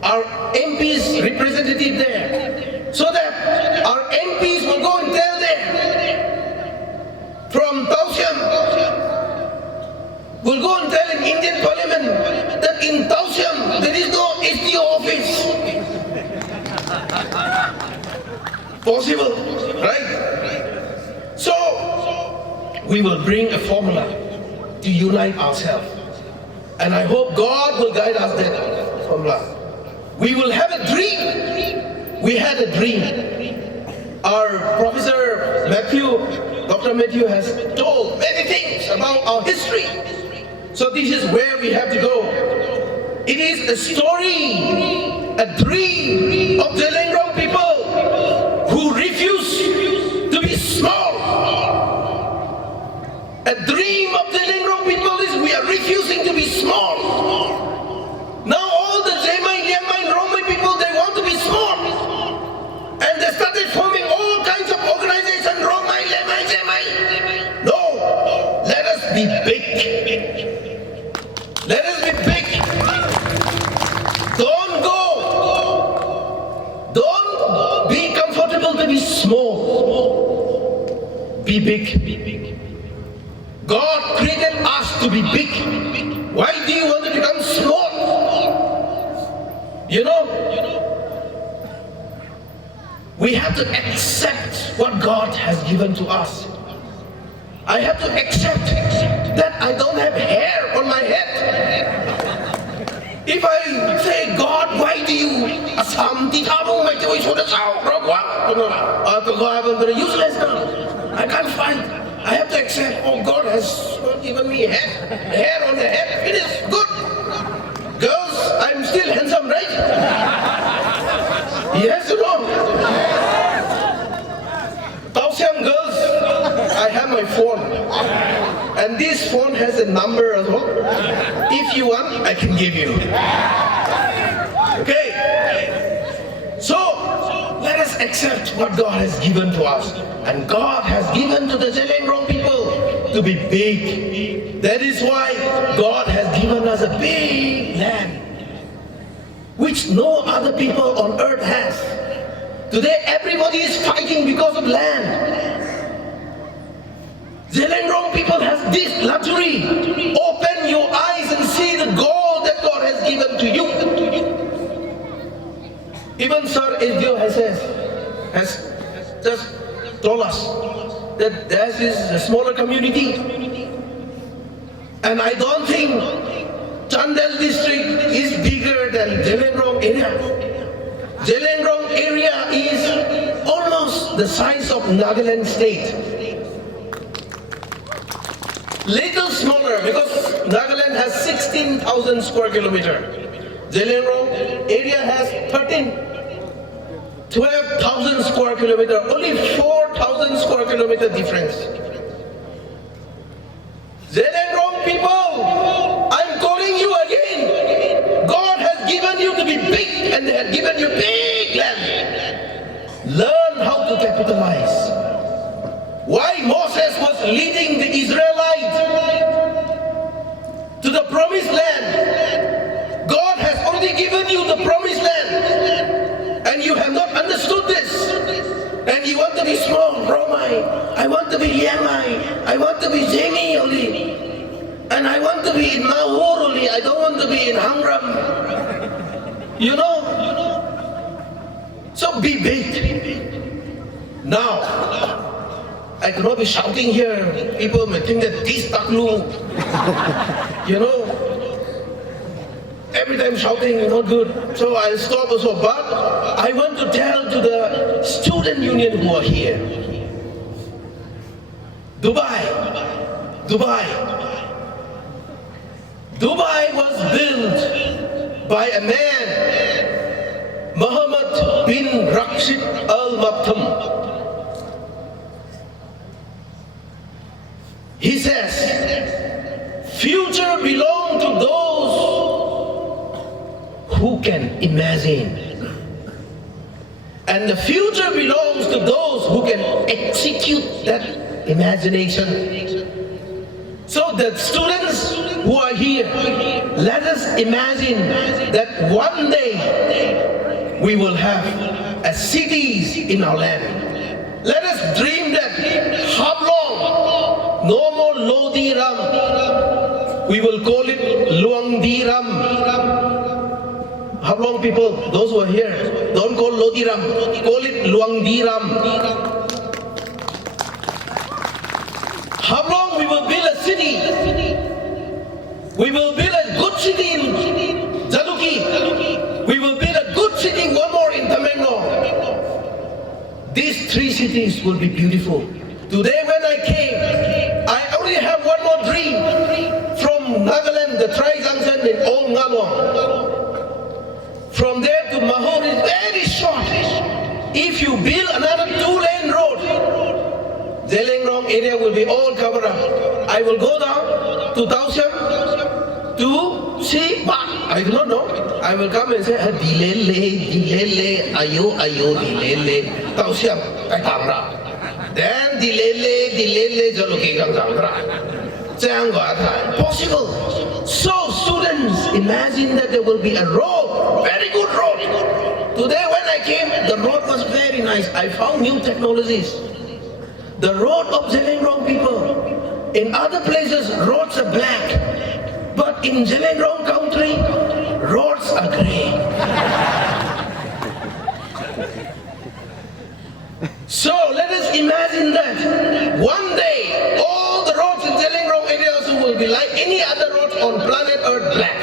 our MPs representative there, so that our MPs will go and tell them from Tausiam, will go and tell in Indian Parliament that in Tausiam there is no SDO office. Possible, right? So, we will bring a formula to unite ourselves. And I hope God will guide us that formula. We will have a dream. We had a dream. Our Professor Matthew, Dr. Matthew has told many things about our history. So this is where we have to go. It is a story, a dream of Zeliangrong people who refuse to be small. A dream of Zeliangrong people is we are refusing to be small. Now all the Zemai, Liangmai, Romai people, they want to be small. And they started forming all kinds of organizations, Romai, Lemai, Zemai. No, let us be big. Let us be big. Don't go. Don't be comfortable to be small. Be big. God created us to be big? Why do you want to become small? You know, we have to accept what God has given to us. I have to accept that I don't have hair on my head. If I say, God, why do you I'm very useless now. I can't find. I have to accept, oh, God has not given me hair on the head. It is good. Girls, I'm still handsome, right? Yes or no? Taoxiang girls, I have my phone. And this phone has a number as well. If you want, I can give you. Okay? So, let us accept what God has given to us. And God has given to the Zeliangrong people to be big. That is why God has given us a big land, which no other people on earth has. Today, everybody is fighting because of land. Zeliangrong people has this luxury. Open your eyes and see the gold that God has given to you. Even Sir Ezio has just told us that there is a smaller community. And I don't think Chandel district is bigger than Zeliangrong area. Zeliangrong area is almost the size of Nagaland state. Little smaller because Nagaland has 16,000 square kilometer. Zeliangrong area has 12,000 square kilometer, only 4,000 square kilometer difference. Zeliangrong people, I'm calling you again. God has given you to be big and they have given you big land. Learn how to capitalize. Why Moses was leading the Israelites to the promised land. God has already given you the promised land. And you have not understood this. And you want to be small, Romai. I want to be Liamai. I want to be Zemi only. And I want to be in Mahur only. I don't want to be in Hangram. You know? So be big. Now, I cannot be shouting here. People may think that this taklu, you know, every time shouting is not good. So I'll stop also. But I want to tell to the student union who are here. Dubai was built by a man, Muhammad bin Rashid Al Maktoum. He says, future belongs to those who can imagine. And the future belongs to those who can execute that imagination. So the students who are here, let us imagine that one day we will have a cities in our land. Let us dream that how long? No more Lodi Ram. We will call it Luang Di Ram. How long people, those who are here, don't call Lodi Ram, call it Luang Di Ram. How long we will build a city? We will build a good city in Jaluki. We will build a good city, one more in Tamengo. These three cities will be beautiful. Today when I came, I only have one more dream. From Nagaland, the Tri-Junction in Old Ngalong. From there to Mahur is very short. If you build another 2-lane road, Zeliangrong area will be all covered up. I will go down to Taoxiang to see, but I do not know. I will come and say, Dilele, ayo, Dilele, Taoxiang, Kaitambra. Then Dilele, Jaluki, Kaitambra. Possible. So students, imagine that there will be a road, very good road. Today when I came, the road was very nice. I found new technologies. The road of Zeliangrong people. In other places, roads roads are black, but in Zeliangrong country, roads are grey. So let us imagine that one day all the roads in Zeliangrong area also will be like any other roads on planet Earth, black.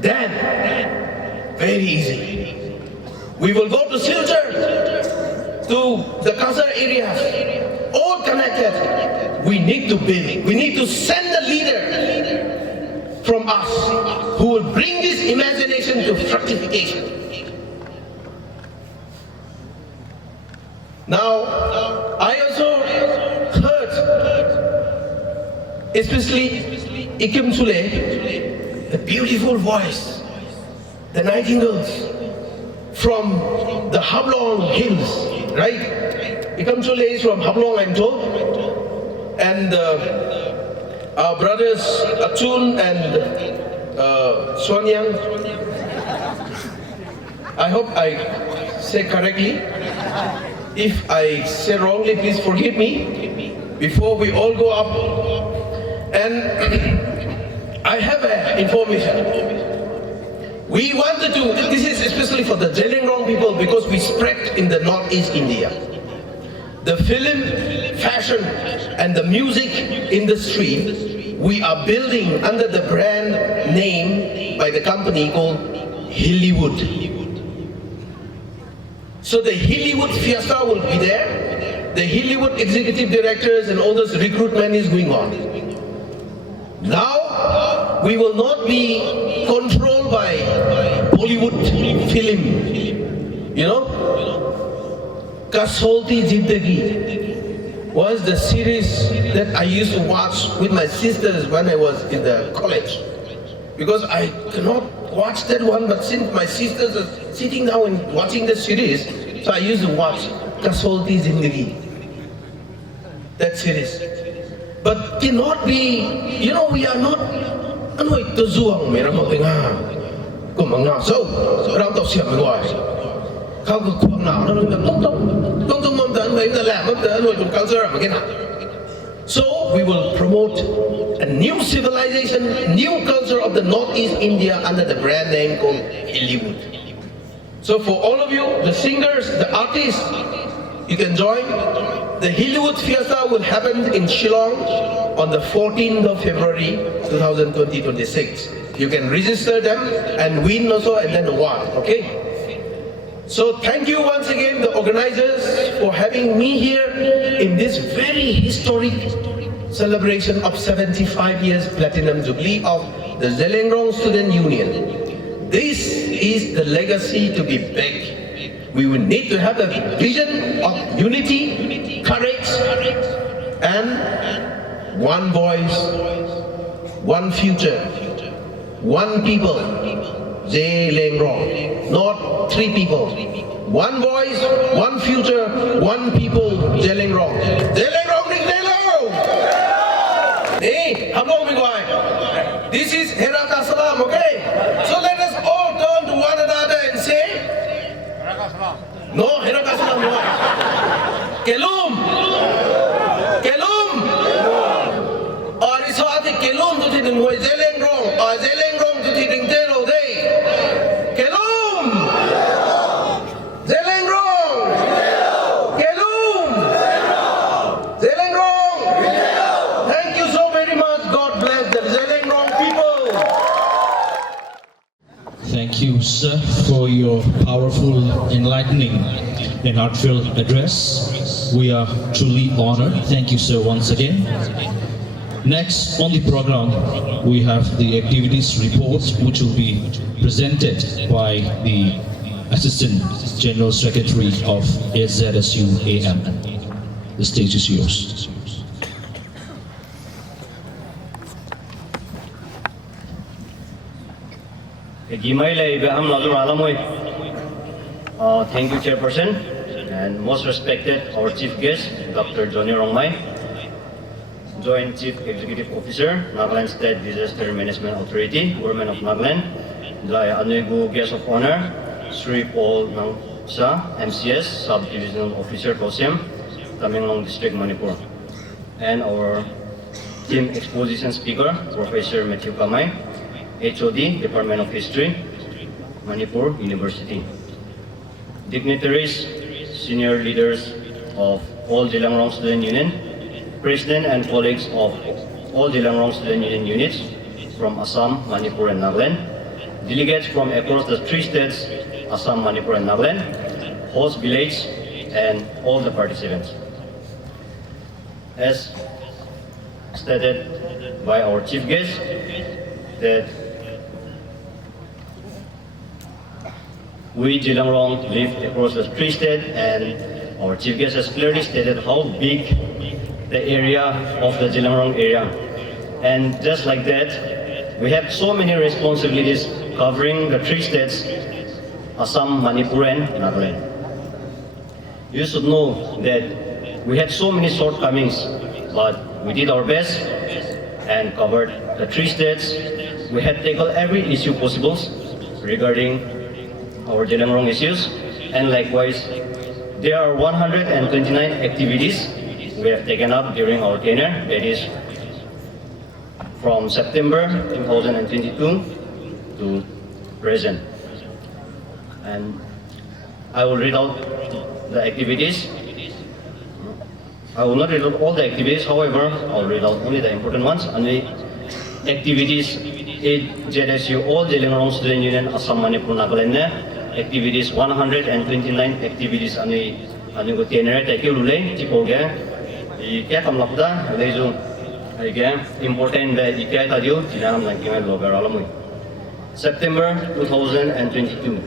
Then, very easy. We will go to Silchar, to the Kasar areas, all connected. We need to build. We need to send a leader from us who will bring this imagination to fructification. Now, I also heard, especially Ikim Sule, the beautiful voice, the nightingales from the Hablong Hills, right? Ikim Sule is from Hablong, I'm told. And our brothers Atun and Suanyang, I hope I say correctly. If I say wrongly, please forgive me before we all go up. And I have information. We wanted to, this is especially for the Zeliangrong people because we spread in the Northeast India. The film, fashion, and the music industry, we are building under the brand name by the company called Hollywood. So the Hollywood Fiesta will be there. The Hollywood executive directors and all this recruitment is going on. Now, we will not be controlled by Bollywood film. You know? Kasolti Zindagi was the series that I used to watch with my sisters when I was in the college. Because I cannot watch that one, but since my sisters are sitting down and watching the series, so I used to watch Kasolti Zindagi, that series. But cannot be, you know, we are not, ano ito zuang, may ramang nga, kumanga, so, rang tao siya may guay. Kao ka kuwang na, ano lang, tong mong daan, may nalam, ano yung culture, magina. So, we will promote a new civilization, new culture of the Northeast India under the brand name called Hollywood. So for all of you, the singers, the artists, you can join. The Hollywood Fiesta will happen in Shillong on the 14th of February 2026. You can register them and win also and then won, okay? So thank you once again, the organizers, for having me here in this very historic celebration of 75 years Platinum Jubilee of the Zeliangrong Student Union. This is the legacy to be big. We will need to have a vision of unity, courage, and one voice, one future, one people, Zeliangrong, not three people. One voice, one future, one people, Zeliangrong. Zeliangrong ring Zelo! Hey, hello, Miguel. This is Heraka Salam, okay? So let us all turn to one another and say, no, Heraka Salam, no. Kelum! Kelum! Or is it Kelum to the Zeliangrong, or Zeliangrong to the Telo Day? Kelum! Zeliangrong! Kelum! Zeliangrong! Thank you so very much. God bless the Zeliangrong people. Thank you, sir, for your powerful, enlightening, and heartfelt address. We are truly honored. Thank you, sir, once again. Next on the program, we have the activities report, which will be presented by the Assistant General Secretary of AZSU-AM. The stage is yours. Thank you, Chairperson, and most respected our Chief Guest, Dr. Johnny Rongmai, Joint Chief Executive Officer, Nagaland State Disaster Management Authority, Government of Nagaland, Anuigu Guest of Honor, Sri Paul Nangsa, MCS, Sub-Divisional Officer, Kosiam, Tamenglong District, Manipur, and our Team Exposition Speaker, Professor Matthew Kamai, HOD, Department of History, Manipur University. Dignitaries, senior leaders of all Zeliangrong Student Union, President and colleagues of all Zeliangrong Student Union units from Assam, Manipur and Nagaland, delegates from across the 3 states, Assam, Manipur and Nagaland, host village, and all the participants. As stated by our chief guest, that we Zeliangrong live across the 3 states, and our chief guest has clearly stated how big the area of the Zeliangrong area. And just like that, we have so many responsibilities covering the 3 states, Assam, Manipur and Nagaland. You should know that we had so many shortcomings, but we did our best and covered the 3 states. We had tackled every issue possible regarding our Zeliangrong issues, and likewise, there are 129 activities we have taken up during our tenure, that is from September 2022 to present. And I will read out the activities. I will not read out all the activities, however, I'll read out only the important ones. And the activities at ZSU, all Zeliangrong Student Union, Assam, Manipur, Nagaland, activities 129 activities ani ko tenere ta ke lule ti ko ge I ke kam lakda le ju ai ge important da I ke ta dio tinam lang ke lo ga ala mui. September 2022,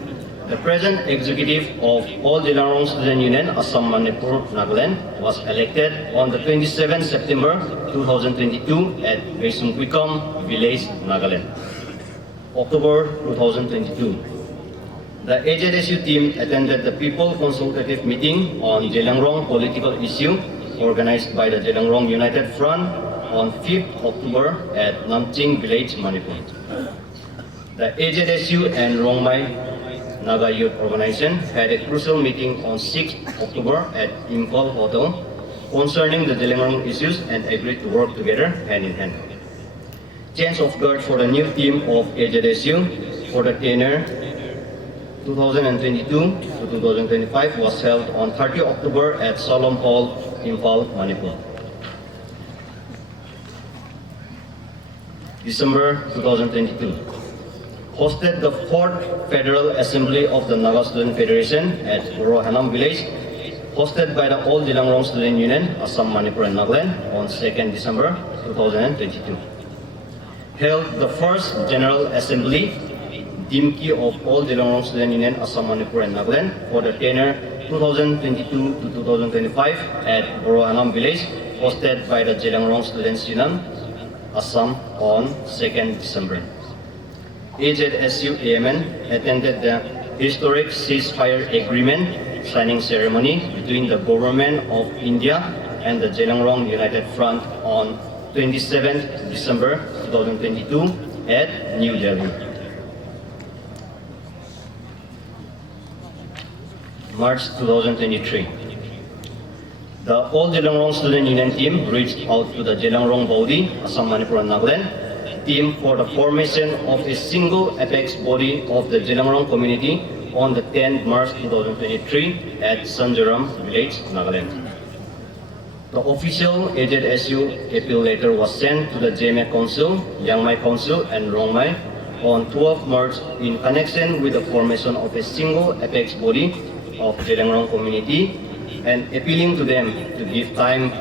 the present executive of all Zeliangrong Student Union, Assam, Manipur, Nagaland was elected on the 27th September 2022 at Besungkwikam village, Nagaland. October 2022, the AZSU team attended the People Consultative Meeting on Zeliangrong political issue organized by the Zeliangrong United Front on 5th October at Namching village, Manipur. The AZSU and Rongmai Naga Youth Organization had a crucial meeting on 6th October at Imphal Hotel concerning the Zeliangrong issues and agreed to work together hand in hand. Change of guard for the new team of AZSU for the tenure 2022 to 2025 was held on 30 October at Solemn Hall, Imphal, Manipur. December 2022, hosted the 4th Federal Assembly of the Naga Student Federation at Borohanam village, hosted by the All Zeliangrong Student Union, Assam, Manipur and Nagaland on 2nd December 2022. Held the first General Assembly Dimki of all Zeliangrong Student Union, Assam, Manipur and Nagaland for the tenure 2022 to 2025 at Borohanam village, hosted by the Zeliangrong Students Union, Assam on 2nd December. AZSU AMN attended the historic ceasefire agreement signing ceremony between the Government of India and the Zeliangrong United Front on 27th December 2022 at New Delhi. March 2023. The All Zeliangrong Student Union team reached out to the Zeliangrong body, Assam, Manipur and Nagaland team for the formation of a single apex body of the Zeliangrong community on the 10th March 2023 at Sanjaram village, Nagaland. The official AZSU appeal letter was sent to the JMA Council, Yangmai Council and Rongmai on 12 March in connection with the formation of a single apex body of Zeliangrong community and appealing to them to give time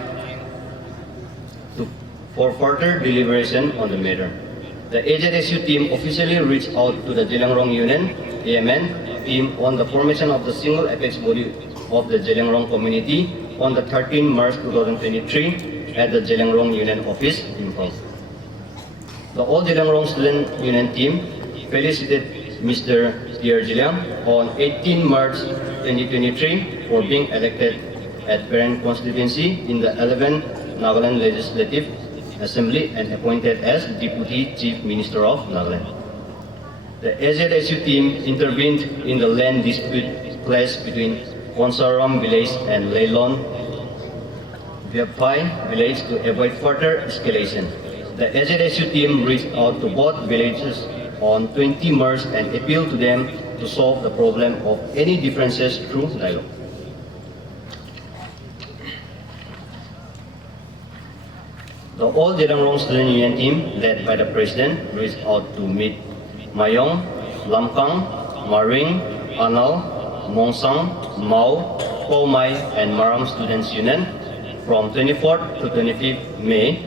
for further deliberation on the matter. The AZSU team officially reached out to the Zeliangrong Union AMN team on the formation of the single apex body of the Zeliangrong community on the 13th March 2023 at the Zeliangrong Union office in Imphal. The All Zeliangrong Student Union team felicitated Mr. Pierre Zeliang on 18 March 2023 for being elected at parent constituency in the 11th Nagaland Legislative Assembly and appointed as Deputy Chief Minister of Nagaland. The AZSU team intervened in the land dispute clash between Konsaram village and Leilon We have 5 villages to avoid further escalation. The AZSU team reached out to both villages on 20 March and appealed to them to solve the problem of any differences through dialogue. The All Zeliangrong Student Union team, led by the president, reached out to meet Mayong, Lamkang, Maring, Anal, Mongsang, Mao, Pomai, and Maram Students Union from 24th to 25th May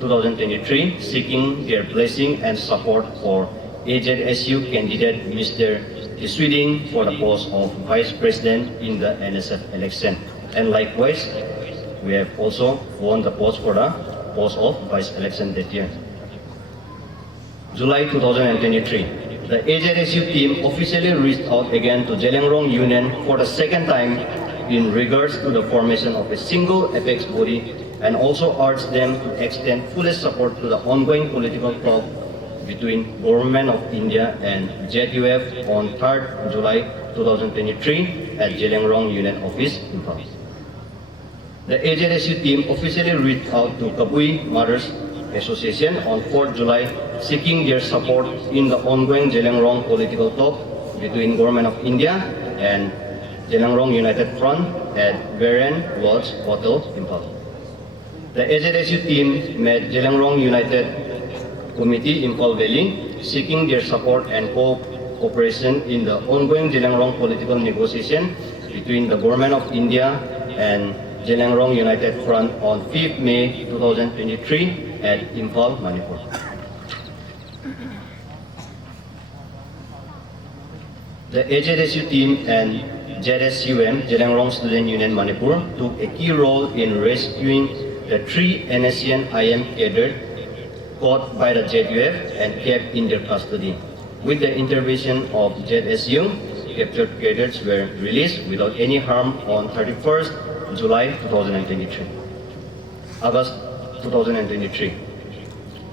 2023, seeking their blessing and support for AZSU candidate Mr. Iswiding for the post of Vice President in the NSF election. And likewise, we have also won the post for the post of Vice election that year. July 2023, the AZSU team officially reached out again to Zeliangrong Union for the second time in regards to the formation of a single apex body, and also urged them to extend fullest support to the ongoing political talk between Government of India and ZUF on 3rd July 2023 at Zeliangrong Union Office, Impal. The AZSU team officially reached out to Kabui Mothers Association on 4th July, seeking their support in the ongoing Zeliangrong political talk between Government of India and Zeliangrong United Front at Beren Lodge Hotel, Impal. The AZSU team met Zeliangrong United Committee in Impal Valley, seeking their support and cooperation in the ongoing Zeliangrong political negotiation between the Government of India and Zeliangrong United Front on 5th May 2023 at Impal, Manipur. The AZSU team and ZSUM, Zeliangrong Student Union Manipur, took a key role in rescuing the 3 NSCN IM cadres caught by the ZUF and kept in their custody. With the intervention of ZSU, captured cadets were released without any harm on 31st July 2023. August 2023.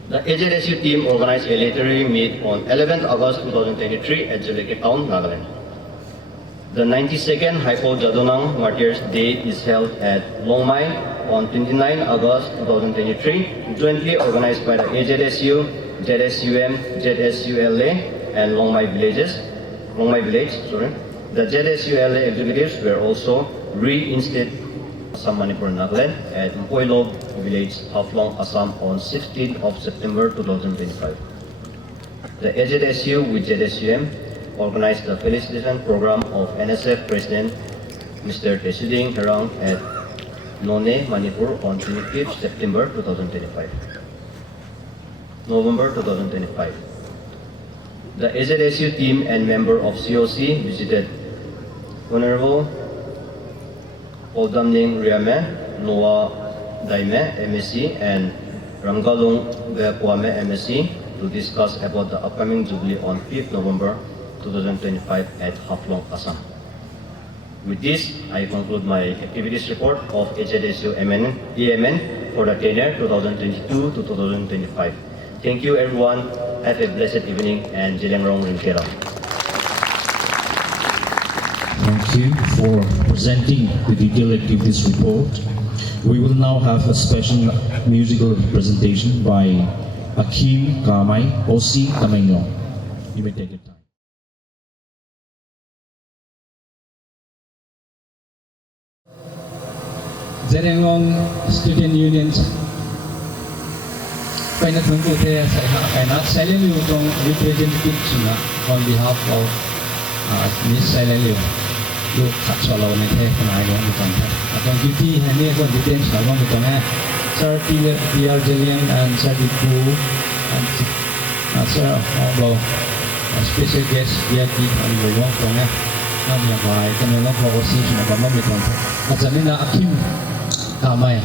The AZSU team organized a literary meet on 11th August 2023 at Zuleke Town, Nagaland. The 92nd Haipo Jadonang Martyrs Day is held at Longmai on 29 August 2023, jointly organized by the AZSU, ZSUM, ZSULA, and Longmai Village. The ZSULA executives were also reinstated Assam Manipur Nagaland at Mpoilo Village, Haflong, Assam on 16th of September 2025. The AZSU with ZSUM organized the felicitation program of NSF President Mr. Zeliangrong at None, Manipur on 25th September 2025. November 2025. The AZSU team and member of COC visited Honorable Odamning Riame, Noah Daime, MSc, and Rangalung Kwame, MSc, to discuss about the upcoming Jubilee on 5th November 2025 at Haflong, Assam. With this, I conclude my activities report of AZSU EMN for the tenure 2022 to 2025. Thank you everyone. Have a blessed evening and Zeliangrong Ringkera. Thank you for presenting the detailed activities report. We will now have a special musical presentation by Akim Kamai, OC Tamenyong. You may take it. Zeliangrong Student Unions Painatungkute sa Silent Liu tong representative suna on behalf of Miss Silent Liu. Lu katsolo na te kanai lo mutan ta. Atong duty hani ko details na mo mutan na. Sir PR Zeliang and Sir Dipu and Sir Onglo special guest VIP on the long tong na. Nam ya bai kan lo ko si suna ba mo mutan ta. At sa mina Akim Kamay